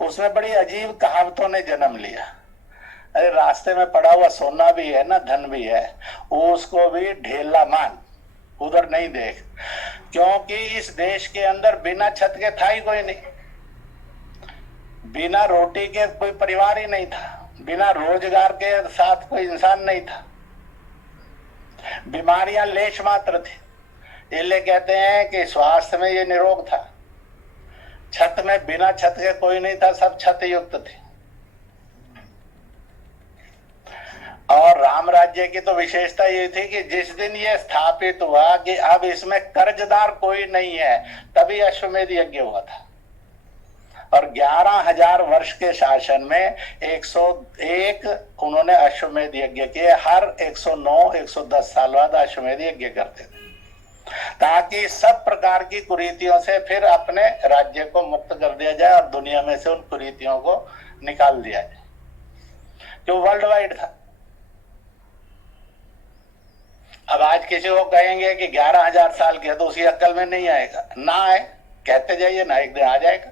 उसमें बड़ी अजीब कहावतों ने जन्म लिया। अरे रास्ते में पड़ा हुआ सोना भी है ना, धन भी है, उसको भी ढेला मान, उधर नहीं देख, क्योंकि इस देश के अंदर बिना छत के था ही कोई नहीं, बिना रोटी के कोई परिवार ही नहीं था, बिना रोजगार के साथ कोई इंसान नहीं था, बीमारियां लेश मात्र थी। इसलिए कहते हैं कि स्वास्थ्य में ये निरोग था। छत में बिना छत के कोई नहीं था, सब छत युक्त थे। और राम राज्य की तो विशेषता ये थी कि जिस दिन ये स्थापित हुआ कि अब इसमें कर्जदार कोई नहीं है, तभी अश्वमेध यज्ञ हुआ था। और 11,000 वर्ष के शासन में 101 उन्होंने अश्वमेध यज्ञ किए। हर 109 110 साल बाद अश्वमेध यज्ञ करते थे, ताकि सब प्रकार की कुरीतियों से फिर अपने राज्य को मुक्त कर दिया जाए और दुनिया में से उन कुरीतियों को निकाल दिया जाए, जो वर्ल्ड वाइड था। अब आज किसी को कहेंगे कि 11,000 साल के, तो उसकी अक्ल में नहीं आएगा। ना आए, कहते जाइए ना, एक दिन आ जाएगा।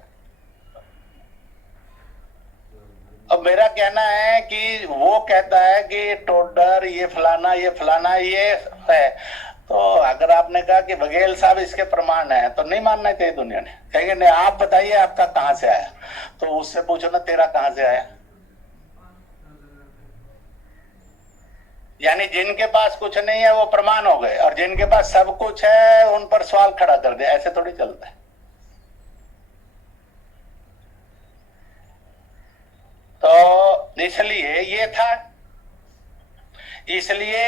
अब मेरा कहना है कि वो कहता है कि टोडर ये फलाना ये है, तो अगर आपने कहा कि बघेल साहब इसके प्रमाण है तो नहीं मानना चाहिए दुनिया ने, कहेंगे नहीं आप बताइए आपका कहां से आया, तो उससे पूछो ना तेरा कहां से आया। यानी जिनके पास कुछ नहीं है वो प्रमाण हो गए, और जिनके पास सब कुछ है उन पर सवाल खड़ा कर दे, ऐसे थोड़ी चलता है। तो इसलिए ये था, इसलिए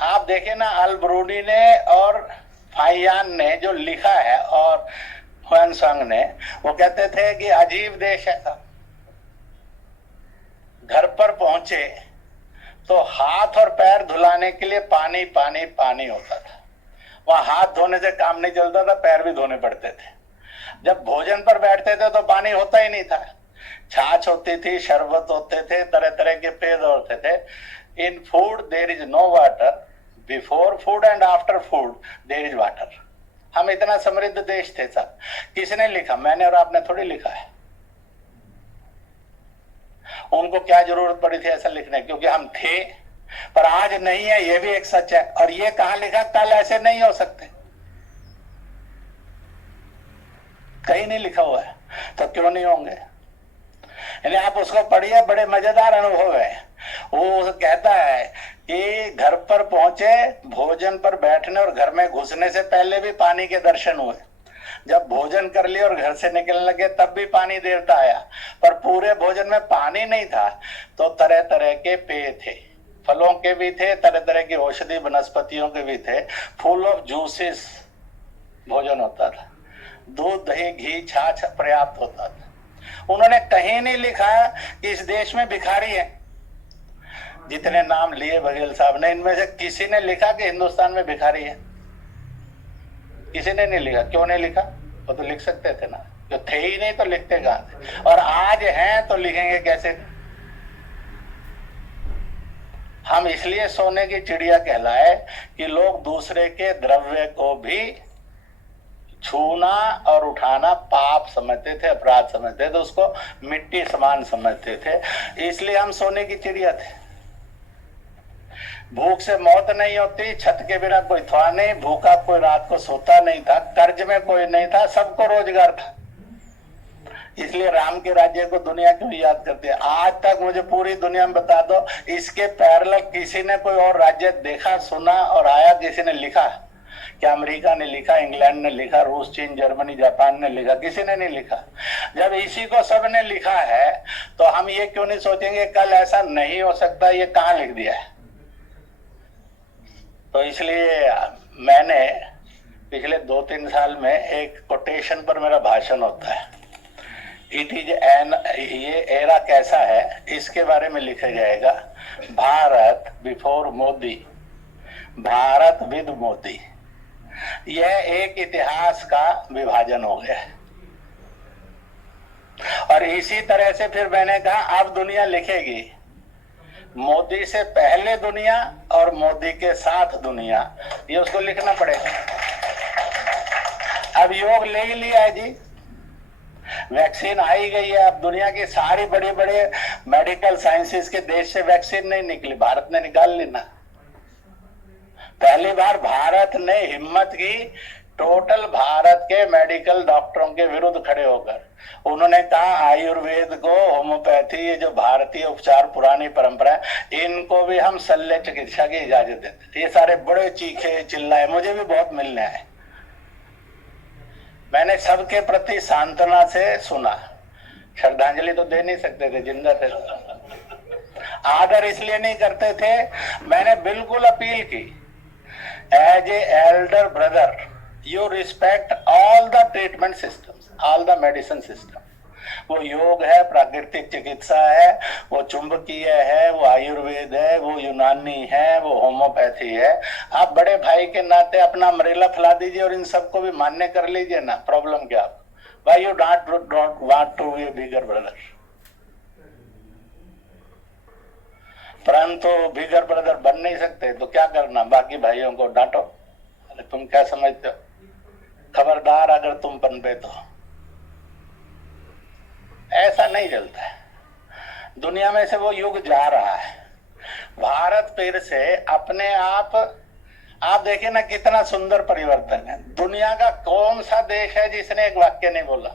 आप देखें ना अल-बरूनी ने और फाहियान ने जो लिखा है और ह्वेनसांग ने, वो कहते थे कि अजीब देश है था। घर पर पहुंचे तो हाथ और पैर धुलाने के लिए पानी पानी पानी होता था। वहां हाथ धोने से काम नहीं चलता था, पैर भी धोने पड़ते थे। जब भोजन पर बैठते थे तो पानी होता ही नहीं था, छाछ होती थी, शरबत होते थे, तरह तरह के पेय होते थे। In food there is no water, before food and after food there is water. हम इतना समृद्ध देश थे साहब। किसने लिखा? मैंने और आपने थोड़ी लिखा है। उनको क्या जरूरत पड़ी थी ऐसा लिखने, क्योंकि हम थे, पर आज नहीं है, ये भी एक सच है। और ये कहां लिखा? कल ऐसे नहीं हो सकते, कहीं नहीं लिखा हुआ है, तो क्यों नहीं होंगे? यानी आप उसको पढ़िए, बड़े मजेदार अनुभव है। वो कहता है कि घर पर पहुंचे, भोजन पर बैठने और घर में घुसने से पहले भी पानी के दर्शन हुए। जब भोजन कर लिया और घर से निकलने लगे तब भी पानी देवता आया, पर पूरे भोजन में पानी नहीं था, तो तरह तरह के पेय थे, फलों के भी थे, तरह तरह की औषधि वनस्पतियों के भी थे, फुल ऑफ जूसेस भोजन होता था, दूध दही घी छाछ पर्याप्त होता था। उन्होंने कहीं नहीं लिखा कि इस देश में भिखारी है। जितने नाम लिए बघेल साहब ने, इनमें से किसी ने लिखा कि हिंदुस्तान में भिखारी है? किसी ने नहीं लिखा। क्यों नहीं लिखा? वो तो लिख सकते थे ना, जो थे ही नहीं तो लिखते कहां थे, और आज हैं तो लिखेंगे कैसे? हम इसलिए सोने की चिड़िया कहलाए कि लोग दूसरे के द्रव्य को भी छूना और उठाना पाप समझते थे, अपराध समझते थे, उसको मिट्टी समान समझते थे, इसलिए हम सोने की चिड़िया थे। भूख से मौत नहीं होती, छत के बिना कोई था नहीं, भूखा कोई रात को सोता नहीं था, कर्ज में कोई नहीं था, सबको रोजगार था। इसलिए राम के राज्य को दुनिया क्यों याद करती है? आज तक मुझे पूरी दुनिया में बता दो, इसके पैरेलल किसी ने कोई और राज्य देखा, सुना और आया? किसी ने लिखा? क्या अमेरिका ने लिखा, इंग्लैंड ने लिखा, रूस चीन जर्मनी जापान ने लिखा? किसी ने नहीं लिखा। जब इसी को सबने लिखा है तो हम ये क्यों नहीं सोचेंगे कल ऐसा नहीं हो सकता? ये कहां लिख दिया है? तो इसलिए मैंने पिछले 2-3 साल में एक कोटेशन पर मेरा भाषण होता है, इट इज एन, ये एरा कैसा है इसके बारे में लिखा जाएगा, भारत बिफोर मोदी, भारत विद मोदी। यह एक इतिहास का विभाजन हो गया है। और इसी तरह से फिर मैंने कहा अब दुनिया लिखेगी, मोदी से पहले दुनिया और मोदी के साथ दुनिया, ये उसको लिखना पड़ेगा। अब योग ले ही लिया है जी, वैक्सीन आई गई है, अब दुनिया की सारी बड़े बड़े मेडिकल साइंसेस के देश से वैक्सीन नहीं निकली, भारत ने निकाल ली ना। पहली बार भारत ने हिम्मत की, टोटल भारत के मेडिकल डॉक्टरों के विरुद्ध खड़े होकर उन्होंने कहा आयुर्वेद को, होम्योपैथी, ये जो भारतीय उपचार पुरानी परंपरा है, इनको भी हम शल्य चिकित्सा की इजाजत देते। ये सारे बड़े चीखे चिल्लाए, मुझे भी बहुत मिलने आए। मैंने सबके प्रति सांत्वना से सुना, श्रद्धांजलि तो दे नहीं सकते थे, जिंदा थे, आदर इसलिए नहीं करते थे। मैंने बिल्कुल अपील की, as a elder brother you respect all the treatment systems, all the medicine system. वो योग है, प्राकृतिक चिकित्सा है, वो चुंबकीय है, वो आयुर्वेद है, वो यूनानी है, वो होम्योपैथी है। आप बड़े भाई के नाते अपना अम्ब्रेला फैला दीजिए और इन सबको भी मान्य कर लीजिए ना, प्रॉब्लम क्या? Why you don't want to be a bigger brother? परंतु बिगर ब्रदर बन नहीं सकते तो क्या करना, बाकी भाइयों को डांटो, अरे तुम क्या समझते हो, खबरदार अगर तुम पनपे तो। ऐसा नहीं चलता है। दुनिया में से वो युग जा रहा है। भारत फिर से अपने आप देखिए ना कितना सुंदर परिवर्तन है। दुनिया का कौन सा देश है जिसने एक वाक्य नहीं बोला?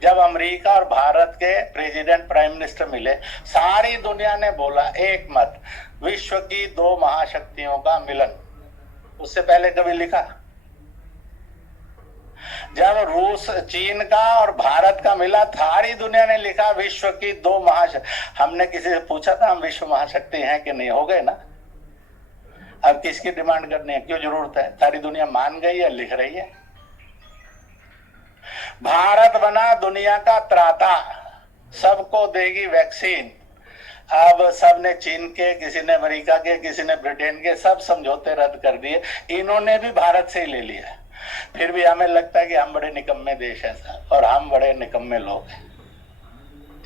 जब अमेरिका और भारत के प्रेसिडेंट प्राइम मिनिस्टर मिले, सारी दुनिया ने बोला एक मत, विश्व की दो महाशक्तियों का मिलन। उससे पहले कभी लिखा? जब रूस चीन का और भारत का मिला, सारी दुनिया ने लिखा विश्व की दो महाशक्ति। हमने किसी से पूछा था हम विश्व महाशक्ति हैं कि नहीं? हो गए ना। अब किसकी डिमांड करनी है? क्यों जरूरत है? सारी दुनिया मान गई है, लिख रही है। भारत बना दुनिया का त्राता, सबको देगी वैक्सीन। अब सबने चीन के, किसी ने अमेरिका के, किसी ने ब्रिटेन के, सब समझौते रद्द कर दिए। इन्होंने भी भारत से ही ले लिया। फिर भी हमें लगता है कि हम बड़े निकम्मे देश हैं साहब, और हम बड़े निकम्मे लोग हैं।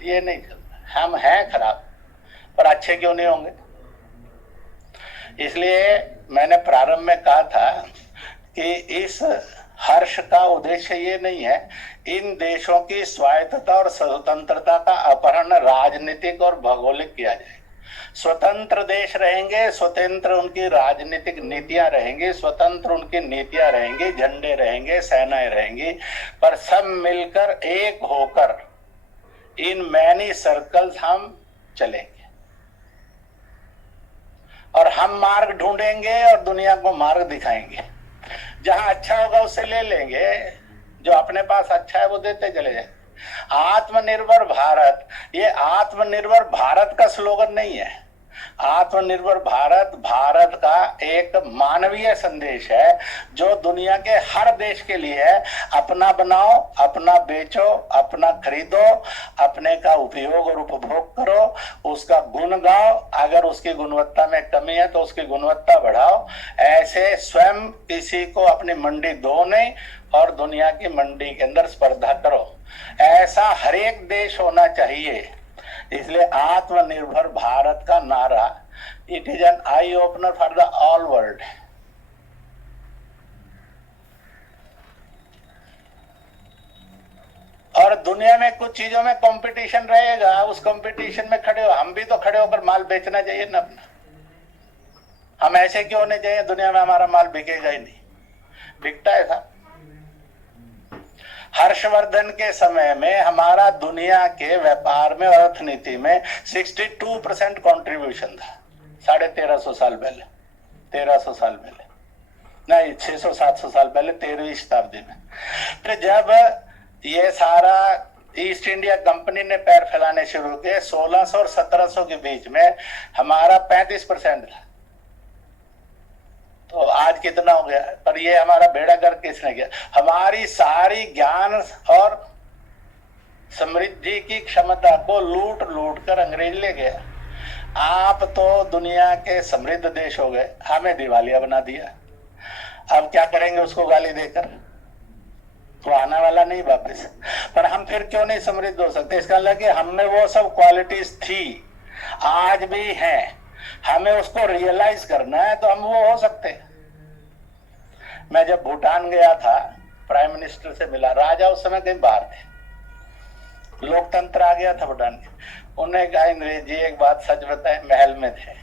ये नहीं चलता। हम हैं खराब, पर अच्छे क्यों नहीं होंगे? इसलिए मैंने प्रारंभ में कहा था कि इस हर्ष का उद्देश्य ये नहीं है इन देशों की स्वायत्तता और स्वतंत्रता का अपहरण राजनीतिक और भौगोलिक किया जाए। स्वतंत्र देश रहेंगे, स्वतंत्र उनकी राजनीतिक नीतियां रहेंगी, स्वतंत्र उनकी नीतियां रहेंगी, झंडे रहेंगे, सेनाएं रहेंगी, पर सब मिलकर एक होकर इन मैनी सर्कल्स हम चलेंगे और हम मार्ग ढूंढेंगे और दुनिया को मार्ग दिखाएंगे। जहां अच्छा होगा उससे ले लेंगे, जो अपने पास अच्छा है वो देते चले जाए। आत्मनिर्भर भारत, ये आत्मनिर्भर भारत का स्लोगन नहीं है। आत्मनिर्भर भारत भारत का एक मानवीय संदेश है जो दुनिया के हर देश के लिए है। अपना बनाओ, अपना बेचो, अपना खरीदो, अपने का उपयोग और उपभोग करो, उसका गुण गाओ, अगर उसकी गुणवत्ता में कमी है तो उसकी गुणवत्ता बढ़ाओ। ऐसे स्वयं किसी को अपनी मंडी दो नहीं और दुनिया की मंडी के अंदर स्पर्धा करो। ऐसा हर एक देश होना चाहिए। इसलिए आत्मनिर्भर भारत का नारा it is an eye opener for the all world. और दुनिया में कुछ चीजों में कंपटीशन रहेगा, उस कंपटीशन में खड़े हो, हम भी तो खड़े होकर माल बेचना चाहिए ना अपना। हम ऐसे क्यों होने चाहिए दुनिया में हमारा माल बिकेगा ही नहीं? बिकता है था। हर्षवर्धन के समय में हमारा दुनिया के व्यापार में और अर्थनीति में 62% कंट्रीब्यूशन था। 1350 साल पहले, 1300 साल पहले नहीं, 600-700 साल पहले, 13वीं शताब्दी में। तो जब ये सारा ईस्ट इंडिया कंपनी ने पैर फैलाने शुरू किए 1600 और 1700 के बीच में, हमारा 35% था। तो आज कितना हो गया? पर ये हमारा बेड़ा गर्क किसने किया? हमारी सारी ज्ञान और समृद्धि की क्षमता को लूट लूट कर अंग्रेज ले गया। आप तो दुनिया के समृद्ध देश हो गए, हमें दिवालिया बना दिया। अब क्या करेंगे उसको गाली देकर? तो आने वाला नहीं वापस। पर हम फिर क्यों नहीं समृद्ध हो सकते? इसका मतलब कि हम में वो सब क्वालिटीज थी, आज भी है, हमें उसको रियलाइज करना है तो हम वो हो सकते हैं। मैं जब भूटान गया था, प्राइम मिनिस्टर से मिला, राजा उस समय कहीं बाहर थे, लोकतंत्र आ गया था भूटान के। उन्हें कहा इंद्रेश जी एक बात सच बताए, महल में थे,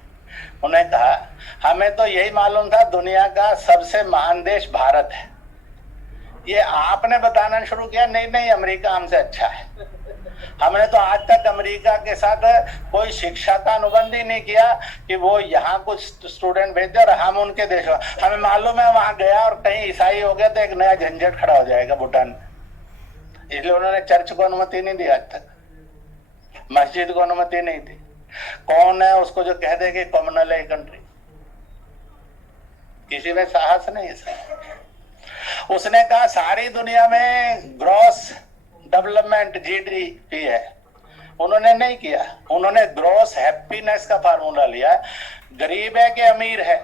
उन्हें कहा हमें तो यही मालूम था दुनिया का सबसे महान देश भारत है, ये आपने बताना शुरू किया नहीं नहीं अमेरिका हमसे अच्छा है। हमने तो आज तक अमेरिका के साथ कोई शिक्षा का अनुबंध ही नहीं किया कि वो यहाँ कुछ स्टूडेंट भेज दे और हम उनके देश, हमें मालूम है वहां गया और कहीं ईसाई हो गया तो एक नया झंझट खड़ा हो जाएगा भूटान में। इसलिए उन्होंने चर्च को अनुमति नहीं दी, आज तक मस्जिद को अनुमति नहीं दी। कौन है उसको जो कह दे कि कम्युनल है कंट्री? किसी में साहस नहीं है। उसने कहा सारी दुनिया में ग्रॉस डेवलपमेंट जीडीपी है, उन्होंने नहीं किया। उन्होंने ग्रॉस हैप्पीनेस का फार्मूला लिया। गरीब है कि अमीर है,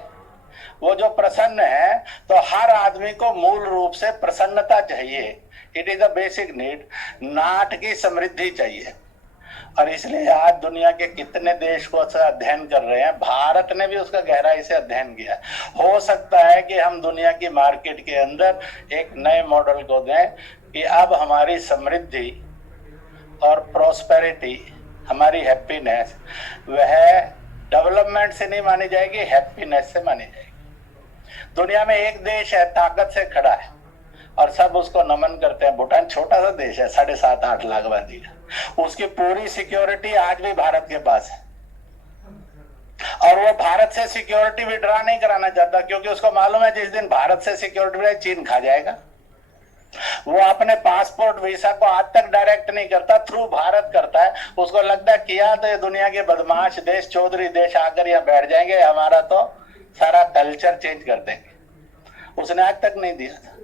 वो जो प्रसन्न है, तो हर आदमी को मूल रूप से प्रसन्नता चाहिए। It is a basic need. नाट की समृद्धि चाहिए। और इसलिए आज दुनिया के कितने देश को अध्ययन कर रहे हैं, भारत ने भी उसका गहराई से अध्ययन किया। हो सकता है कि हम दुनिया की मार्केट के अंदर एक नए मॉडल को दें कि अब हमारी समृद्धि और प्रोस्पेरिटी हमारी हैप्पीनेस, वह डेवलपमेंट से नहीं मानी जाएगी, हैप्पीनेस से मानी जाएगी। दुनिया में एक देश है ताकत से खड़ा है और सब उसको नमन करते हैं। भूटान छोटा सा देश है, 7.5-8 लाख आबादी का, उसकी पूरी सिक्योरिटी आज भी भारत के पास है और वो भारत से सिक्योरिटी विड्रॉ नहीं कराना चाहता, क्योंकि उसको मालूम है जिस दिन भारत से सिक्योरिटी चीन खा जाएगा। वो अपने पासपोर्ट वीसा को आज तक डायरेक्ट नहीं करता, थ्रू भारत करता है। उसको लगता है किया तो ये दुनिया के बदमाश देश, चौधरी देश आकर यहाँ बैठ जाएंगे, हमारा तो सारा कल्चर चेंज कर देंगे। उसने आज तक नहीं दिया था।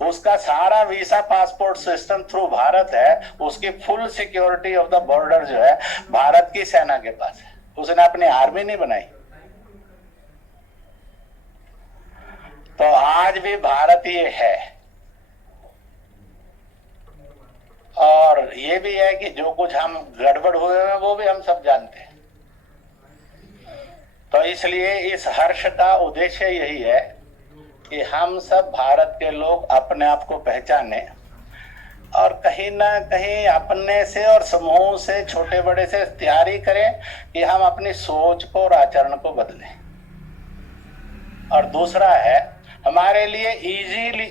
उसका सारा visa passport system through Bharat है। उसकी full security of the border जो है भारत की सेना के पास है। उसने अपनी आर्मी नहीं बनाई। तो आज भी भारत ये है। और ये भी है कि जो कुछ हम गड़बड़ हुए हैं वो भी हम सब जानते हैं। तो इसलिए इस हर्ष का उद्देश्य यही है कि हम सब भारत के लोग अपने आप को पहचाने और कहीं ना कहीं अपने से और समूह से, छोटे बड़े से तैयारी करें कि हम अपनी सोच को और आचरण को बदलें। और दूसरा है, हमारे लिए इजीली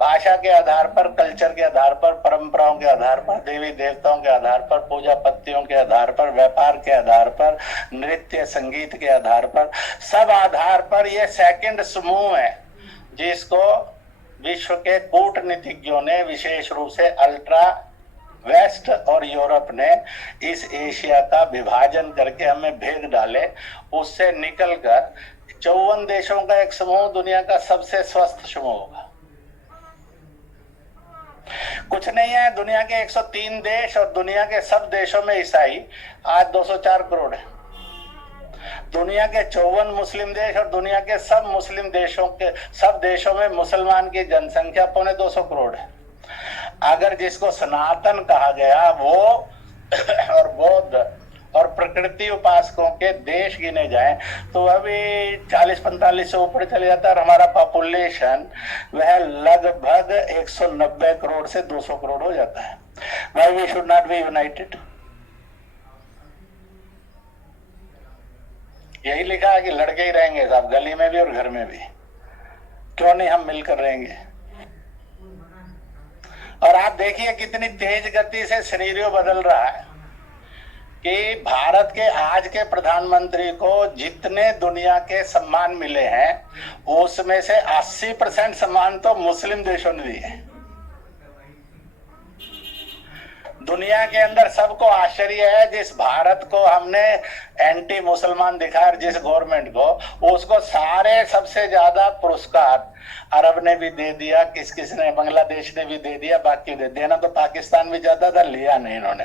भाषा के आधार पर, कल्चर के आधार पर, परंपराओं के आधार पर, देवी देवताओं के आधार पर, पूजा पत्तियों के आधार पर, व्यापार के आधार पर, नृत्य संगीत के आधार पर, सब आधार पर यह सेकंड समूह है जिसको विश्व के कूटनीतिज्ञों ने, विशेष रूप से अल्ट्रा वेस्ट और यूरोप ने इस एशिया का विभाजन करके हमें भेद डाले। उससे निकलकर 54 देशों का एक समूह दुनिया का सबसे स्वस्थ समूह होगा। कुछ नहीं है, दुनिया के 103 देश और दुनिया के सब देशों में ईसाई आज 204 करोड़ है। दुनिया के 54 मुस्लिम देश और दुनिया के सब मुस्लिम देशों के सब देशों में मुसलमान की जनसंख्या 250 करोड़ है। अगर जिसको सनातन कहा गया वो और बौद्ध और प्रकृति उपासकों के देश गिने जाएं तो अभी 40-45 से ऊपर चले जाता है। और हमारा पॉपुलेशन वह लगभग 190 करोड़ से 200 करोड़ हो जाता है। Why we should not be united? यही लिखा है कि लड़के ही रहेंगे साहब, गली में भी और घर में भी। क्यों नहीं हम मिलकर रहेंगे? और आप देखिए कितनी तेज गति से सिनेरियो बदल रहा है कि भारत के आज के प्रधानमंत्री को जितने दुनिया के सम्मान मिले हैं उसमें से 80% सम्मान तो मुस्लिम देशों ने दिए। दुनिया के अंदर सबको आश्चर्य है, जिस भारत को हमने एंटी मुसलमान दिखाया, जिस गवर्नमेंट को, उसको सारे सबसे ज्यादा पुरस्कार अरब ने भी दे दिया, किस किस ने, बांग्लादेश ने भी दे दिया, बाकी दे देना तो पाकिस्तान भी ज्यादा था, लिया नहीं इन्होंने,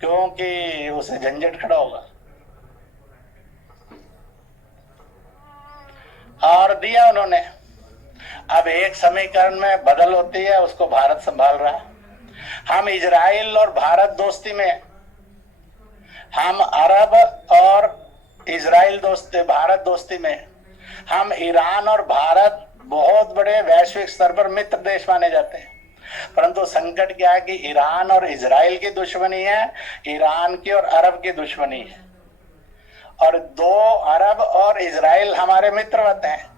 क्योंकि उसे झंझट खड़ा होगा। और दिया उन्होंने। अब एक समीकरण में बदल होती है, उसको भारत संभाल रहा है। हम इजराइल और भारत दोस्ती में, हम अरब और इजराइल दोस्ती, भारत दोस्ती में, हम ईरान और भारत बहुत बड़े वैश्विक स्तर पर मित्र देश माने जाते हैं। परंतु संकट क्या है कि ईरान और इजराइल की दुश्मनी है, ईरान की और अरब की दुश्मनी है, और दो अरब और इजराइल हमारे मित्र होते हैं।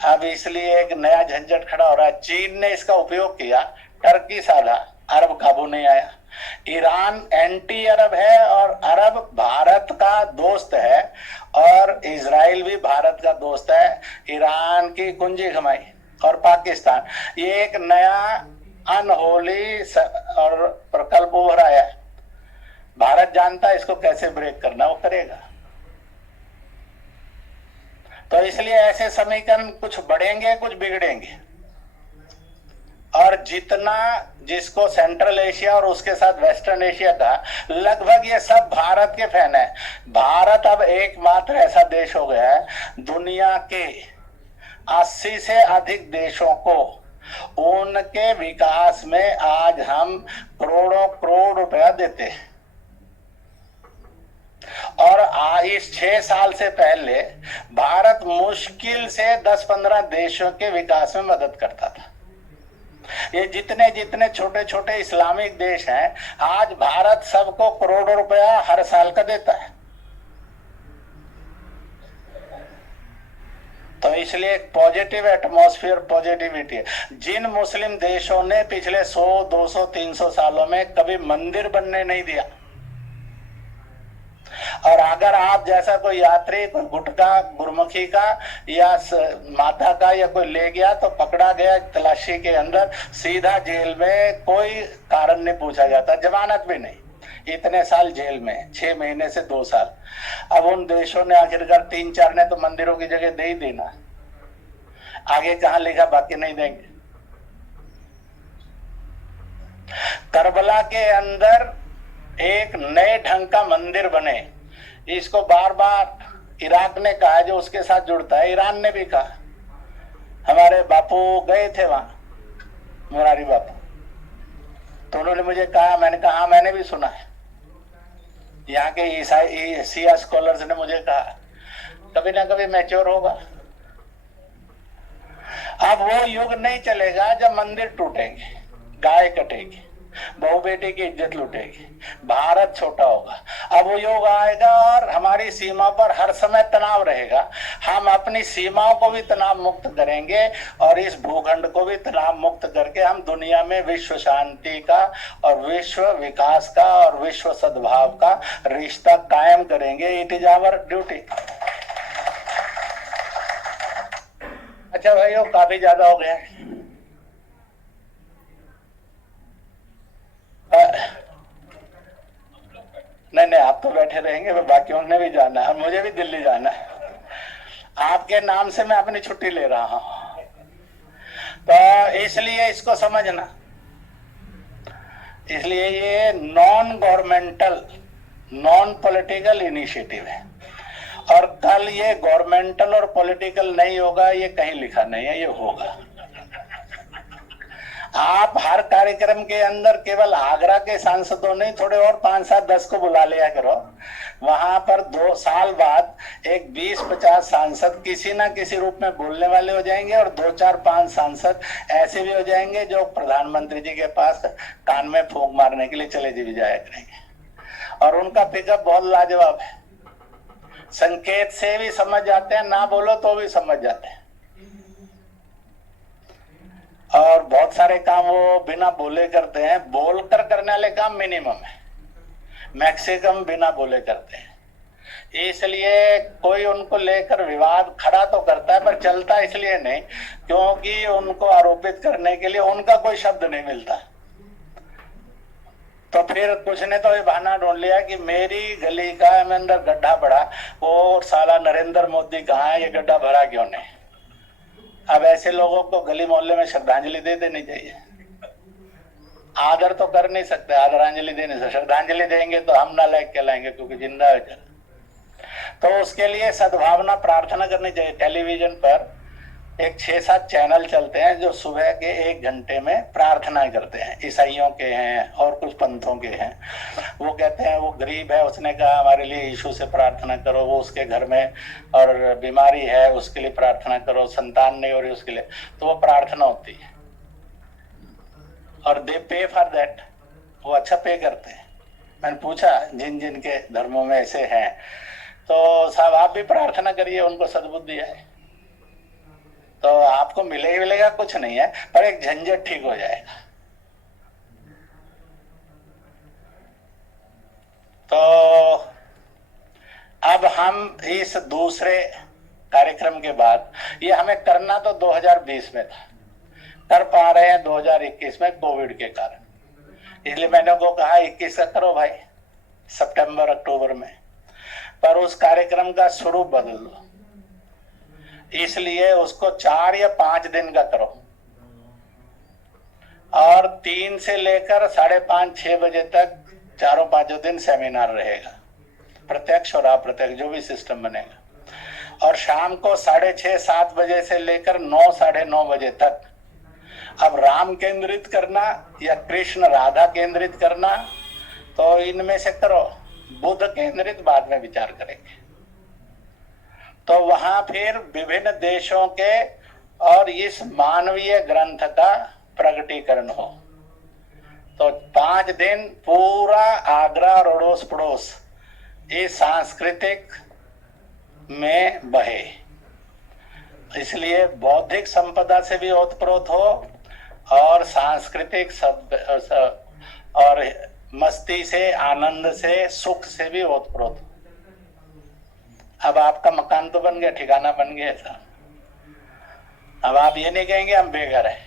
अब इसलिए एक नया झंझट खड़ा हो रहा है। चीन ने इसका उपयोग किया, टर्की साधा, अरब काबू नहीं आया। ईरान एंटी अरब है और अरब भारत का दोस्त है और इजराइल भी भारत का दोस्त है। ईरान की कुंजी कमाई और पाकिस्तान, ये एक नया अनहोली और प्रकल्प उभर आया है। भारत जानता है इसको कैसे ब्रेक करना, वो करेगा। तो इसलिए ऐसे समीकरण कुछ बढ़ेंगे कुछ बिगड़ेंगे। और जितना जिसको सेंट्रल एशिया और उसके साथ वेस्टर्न एशिया का, लगभग ये सब भारत के फैन है। भारत अब एकमात्र ऐसा देश हो गया है दुनिया के 80 से अधिक देशों को उनके विकास में आज हम करोड़ों करोड़ रुपया देते हैं। और इस 6 साल से पहले भारत मुश्किल से 10-15 देशों के विकास में मदद करता था। ये जितने जितने छोटे छोटे इस्लामिक देश हैं, आज भारत सबको करोड़ों रुपया हर साल का देता है। तो इसलिए एक पॉजिटिव एटमॉस्फेयर, पॉजिटिविटी है। जिन मुस्लिम देशों ने पिछले 100, 200, 300 सालों में कभी मंदिर बनने नहीं दिया, और अगर आप जैसा कोई यात्री कोई गुटखा गुरमुखी का या माता का या कोई ले गया तो पकड़ा गया तलाशी के अंदर, सीधा जेल में, कोई कारण नहीं पूछा जाता, जमानत भी नहीं, इतने साल जेल में, 6 महीने से 2 साल। अब उन देशों ने आखिरकार 3-4 ने तो मंदिरों की जगह दे ही देना, आगे कहां लिखा बाकी नहीं देंगे। करबला के अंदर एक नए ढंग का मंदिर बने, इसको बार बार इराक ने कहा, जो उसके साथ जुड़ता है, ईरान ने भी कहा। हमारे बापू गए थे वहां, मुरारी बापू, तो उन्होंने मुझे कहा, मैंने कहा हाँ मैंने भी सुना है। यहाँ के ईसाई शिया स्कॉलर्स ने मुझे कहा कभी ना कभी मैच्योर होगा। अब वो युग नहीं चलेगा जब मंदिर टूटेंगे, गाय कटेगी, बहू बेटी की इज्जत लूटेगी, भारत छोटा होगा। अब वो युग आएगा और हमारी सीमा पर हर समय तनाव रहेगा। हम अपनी सीमाओं को भी तनाव मुक्त करेंगे और इस भूखंड को भी तनाव मुक्त करके हम दुनिया में विश्व शांति का और विश्व विकास का और विश्व सद्भाव का रिश्ता कायम करेंगे। It is our duty. अच्छा भाइयों, काफी ज्यादा हो गया। नहीं, आप तो बैठे रहेंगे, बाकियों ने भी जाना है, मुझे भी दिल्ली जाना है। आपके नाम से मैं अपनी छुट्टी ले रहा हूं, तो इसलिए इसको समझना। इसलिए ये non governmental, non political initiative है, और कल ये गवर्नमेंटल और पॉलिटिकल नहीं होगा, ये कहीं लिखा नहीं है, ये होगा। आप हर कार्यक्रम के अंदर केवल आगरा के सांसदों नहीं, थोड़े और 5, 7, 10 को बुला लिया करो। वहां पर 2 साल बाद एक 20-50 सांसद किसी ना किसी रूप में बोलने वाले हो जाएंगे, और 2, 4, 5 सांसद ऐसे भी हो जाएंगे जो प्रधानमंत्री जी के पास कान में फूंक मारने के लिए चले भी जाया करेंगे, और उनका पिकअप बहुत लाजवाब है। संकेत से भी समझ जाते हैं, ना बोलो तो भी समझ जाते हैं, और बहुत सारे काम वो बिना बोले करते हैं। बोलकर करने वाले काम मिनिमम है, मैक्सिमम बिना बोले करते हैं। इसलिए कोई उनको लेकर विवाद खड़ा तो करता है, पर चलता इसलिए नहीं क्योंकि उनको आरोपित करने के लिए उनका कोई शब्द नहीं मिलता। तो फिर कुछ ने तो ये बहाना ढूंढ लिया कि मेरी गली का में अंदर गड्ढा पड़ा, वो साला नरेंद्र मोदी कहाँ है, ये गड्ढा भरा क्यों नहीं। अब ऐसे लोगों को गली मोहल्ले में श्रद्धांजलि दे देनी चाहिए। आदर तो कर नहीं सकते, आदरांजलि दे नहीं सकते। श्रद्धांजलि देंगे तो हम नालायक कहलाएंगे क्योंकि जिंदा है। तो उसके लिए सद्भावना प्रार्थना करनी चाहिए। टेलीविजन पर एक 6-7 चैनल चलते हैं जो सुबह के 1 घंटे में प्रार्थनाएं करते हैं। ईसाइयों के हैं और कुछ पंथों के हैं। वो कहते हैं वो गरीब है, उसने कहा हमारे लिए यीशु से प्रार्थना करो, वो उसके घर में और बीमारी है उसके लिए प्रार्थना करो, संतान नहीं हो रही उसके लिए, तो वो प्रार्थना होती है और दे पे फॉर दैट, वो अच्छा पे करते हैं। मैंने पूछा जिन जिन के धर्मों में ऐसे हैं, तो साहब आप भी प्रार्थना करिए, उनको सद्बुद्धि है तो आपको मिलेगा कुछ नहीं है, पर एक झंझट ठीक हो जाएगा। तो अब हम इस दूसरे कार्यक्रम के बाद, ये हमें करना तो 2020 में था, कर पा रहे हैं 2021 में कोविड के कारण। इसलिए मैंने को कहा 21 का करो भाई, सितंबर अक्टूबर में, पर उस कार्यक्रम का स्वरूप बदल दो। इसलिए उसको 4 या 5 दिन का करो और 3 से लेकर 5:30-6 बजे तक 4-5 दिन सेमिनार रहेगा, प्रत्यक्ष और अप्रत्यक्ष जो भी सिस्टम बनेगा। और शाम को 6:30-7 बजे से लेकर 9-9:30 बजे तक अब राम केंद्रित करना या कृष्ण राधा केंद्रित करना, तो इनमें से करो। बुद्ध केंद्रित बाद में विचार करेंगे। तो वहां फिर विभिन्न देशों के और इस मानवीय ग्रंथ का प्रगटीकरण हो। तो 5 दिन पूरा आगरा और अड़ोस पड़ोस इस सांस्कृतिक में बहे, इसलिए बौद्धिक संपदा से भी ओतप्रोत हो और सांस्कृतिक और मस्ती से, आनंद से, सुख से भी ओतप्रोत हो। अब आपका मकान तो बन गया, ठिकाना बन गया था। अब आप ये नहीं कहेंगे हम बेघर हैं,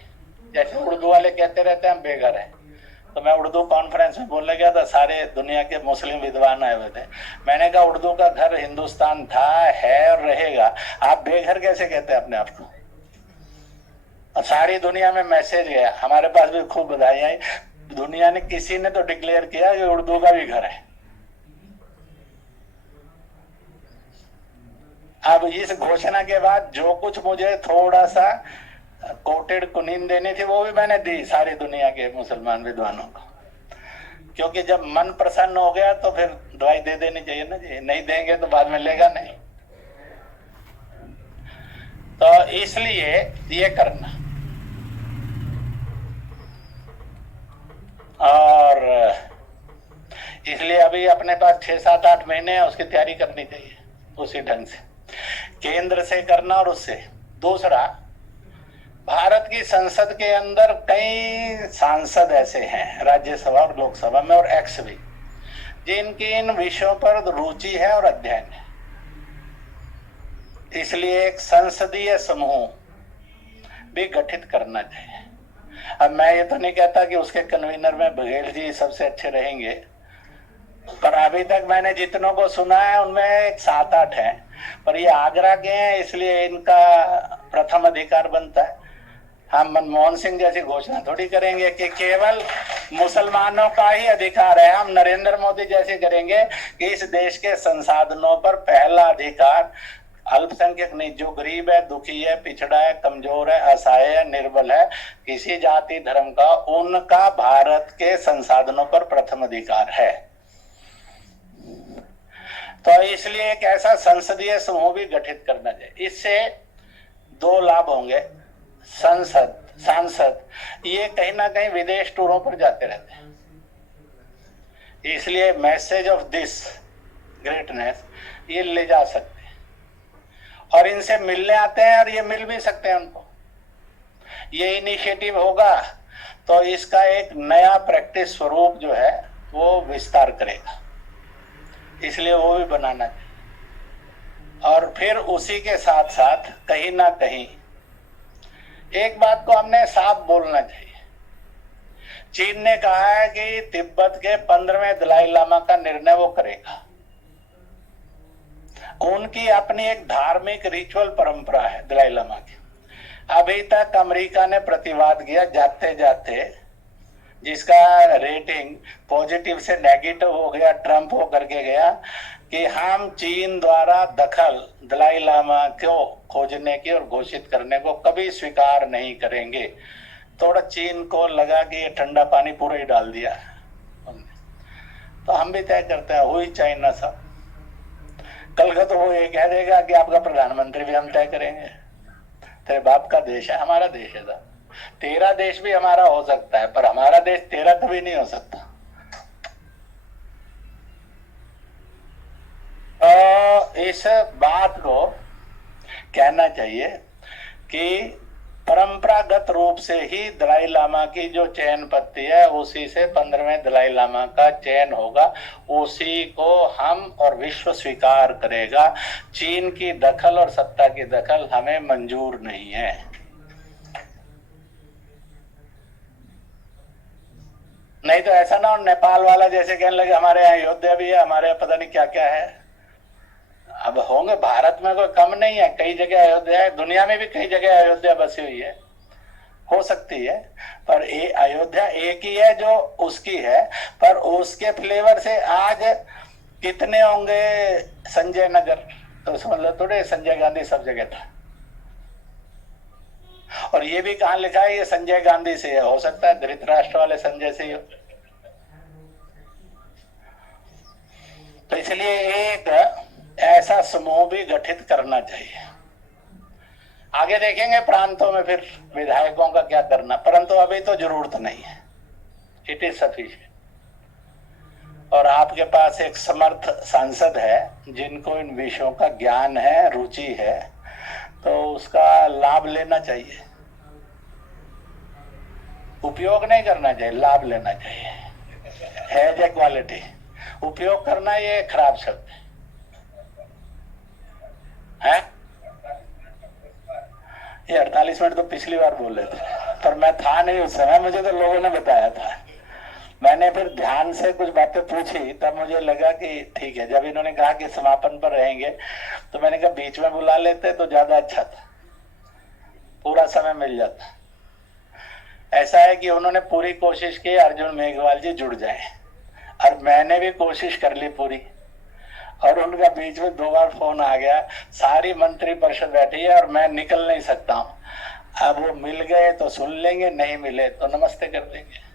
जैसे उर्दू वाले कहते रहते हैं हम बेघर हैं। तो मैं उर्दू कॉन्फ्रेंस में बोलने गया था, सारे दुनिया के मुस्लिम विद्वान आए हुए थे। मैंने कहा उर्दू का घर हिंदुस्तान था, है और रहेगा, आप बेघर कैसे कहते हैं अपने आप को? और सारी दुनिया में मैसेज गया, हमारे पास भी खूब बधाई आई। दुनिया ने, किसी ने तो डिक्लेयर किया कि उर्दू का भी घर है। अब इस घोषणा के बाद जो कुछ मुझे थोड़ा सा कोटेड कुनीन देनी थी वो भी मैंने दी सारी दुनिया के मुसलमान विद्वानों को, क्योंकि जब मन प्रसन्न हो गया तो फिर दवाई दे देनी चाहिए ना जी, नहीं देंगे तो बाद में लेगा नहीं। तो इसलिए ये करना, और इसलिए अभी अपने पास 6, 7, 8 महीने है, उसकी तैयारी करनी चाहिए उसी ढंग से, केंद्र से करना। और उससे दूसरा, भारत की संसद के अंदर कई सांसद ऐसे हैं, राज्यसभा और लोकसभा में और एक्स भी, जिनकी इन विषयों पर रुचि है और अध्ययन है। इसलिए एक संसदीय समूह भी गठित करना चाहिए। अब मैं ये तो नहीं कहता कि उसके कन्वीनर में बघेल जी सबसे अच्छे रहेंगे, पर अभी तक मैंने जितनों को सुना है उनमें 7, 8 हैं, पर ये आगरा के हैं इसलिए इनका प्रथम अधिकार बनता है। हम मनमोहन सिंह जैसी घोषणा थोड़ी करेंगे कि केवल मुसलमानों का ही अधिकार है। हम नरेंद्र मोदी जैसे करेंगे कि इस देश के संसाधनों पर पहला अधिकार अल्पसंख्यक नहीं, जो गरीब है, दुखी है, पिछड़ा है, कमजोर है, असहाय है, निर्बल है, किसी जाति धर्म का, उनका भारत के संसाधनों पर प्रथम अधिकार है। तो इसलिए एक ऐसा संसदीय समूह भी गठित करना चाहिए। इससे 2 लाभ होंगे। सांसद ये कहीं ना कहीं विदेश टूरों पर जाते रहते हैं, इसलिए मैसेज ऑफ दिस ग्रेटनेस ये ले जा सकते हैं और इनसे मिलने आते हैं और ये मिल भी सकते हैं उनको। ये इनिशिएटिव होगा तो इसका एक नया प्रैक्टिस स्वरूप जो है वो विस्तार करेगा, इसलिए वो भी बनाना चाहिए। और फिर उसी के साथ साथ कहीं ना कहीं एक बात को हमने साफ बोलना चाहिए। चीन ने कहा है कि तिब्बत के 15वें दलाई लामा का निर्णय वो करेगा। उनकी अपनी एक धार्मिक रिचुअल परंपरा है दलाई लामा की। अभी तक अमेरिका ने प्रतिवाद किया, जाते जाते जिसका रेटिंग पॉजिटिव से नेगेटिव हो गया, ट्रंप हो करके गया कि हम चीन द्वारा दखल दलाई लामा को खोजने की और घोषित करने को कभी स्वीकार नहीं करेंगे। थोड़ा चीन को लगा कि ये ठंडा पानी पूरा ही डाल दिया, तो हम भी तय करते हैं, हुई चाइना साहब। कल का तो वो ये कह देगा कि आपका प्रधानमंत्री भी हम तय करेंगे। तेरे बाप का देश है, हमारा देश है साहब। तेरा देश भी हमारा हो सकता है, पर हमारा देश तेरा कभी नहीं हो सकता। इस बात को कहना चाहिए कि परंपरागत रूप से ही दलाई लामा की जो चयन पत्ती है उसी से 15वें दलाई लामा का चयन होगा, उसी को हम और विश्व स्वीकार करेगा। चीन की दखल और सत्ता की दखल हमें मंजूर नहीं है। नहीं तो ऐसा ना हो नेपाल वाला जैसे कहने लगे हमारे यहाँ अयोध्या भी है, हमारे यहाँ पता नहीं क्या क्या है। अब होंगे, भारत में कोई कम नहीं है, कई जगह अयोध्या है, दुनिया में भी कई जगह अयोध्या बसी हुई है, हो सकती है, पर अयोध्या एक ही है जो उसकी है, पर उसके फ्लेवर से आज कितने होंगे संजय नगर, तो उसका मतलब थोड़े संजय गांधी सब जगह था। और ये भी कहाँ लिखा है ये संजय गांधी से है, हो सकता है धृतराष्ट्र वाले संजय से ही हो। तो इसलिए एक ऐसा समूह भी गठित करना चाहिए। आगे देखेंगे प्रांतों में फिर विधायकों का क्या करना, परंतु अभी तो जरूरत नहीं है, इट इज सफिशिएंट। और आपके पास एक समर्थ सांसद है जिनको इन विषयों का ज्ञान है, रुचि है, तो उसका लाभ लेना चाहिए, उपयोग नहीं करना चाहिए, लाभ लेना चाहिए। हैज ए क्वालिटी, उपयोग करना ये खराब शब्द है। ये 48 मिनट तो पिछली बार बोले थे, पर मैं था नहीं उस समय, मुझे तो लोगों ने बताया था। मैंने फिर ध्यान से कुछ बातें पूछी, तब मुझे लगा कि ठीक है। जब इन्होंने कहा कि समापन पर रहेंगे, तो मैंने कहा बीच में बुला लेते तो ज्यादा अच्छा था, पूरा समय मिल जाता। ऐसा है कि उन्होंने पूरी कोशिश की अर्जुन मेघवाल जी जुड़ जाए, और मैंने भी कोशिश कर ली पूरी, और उनका बीच में 2 बार फोन आ गया, सारी मंत्री परिषद बैठी है और मैं निकल नहीं सकता हूं। अब वो मिल गए तो सुन लेंगे, नहीं मिले तो नमस्ते कर देंगे।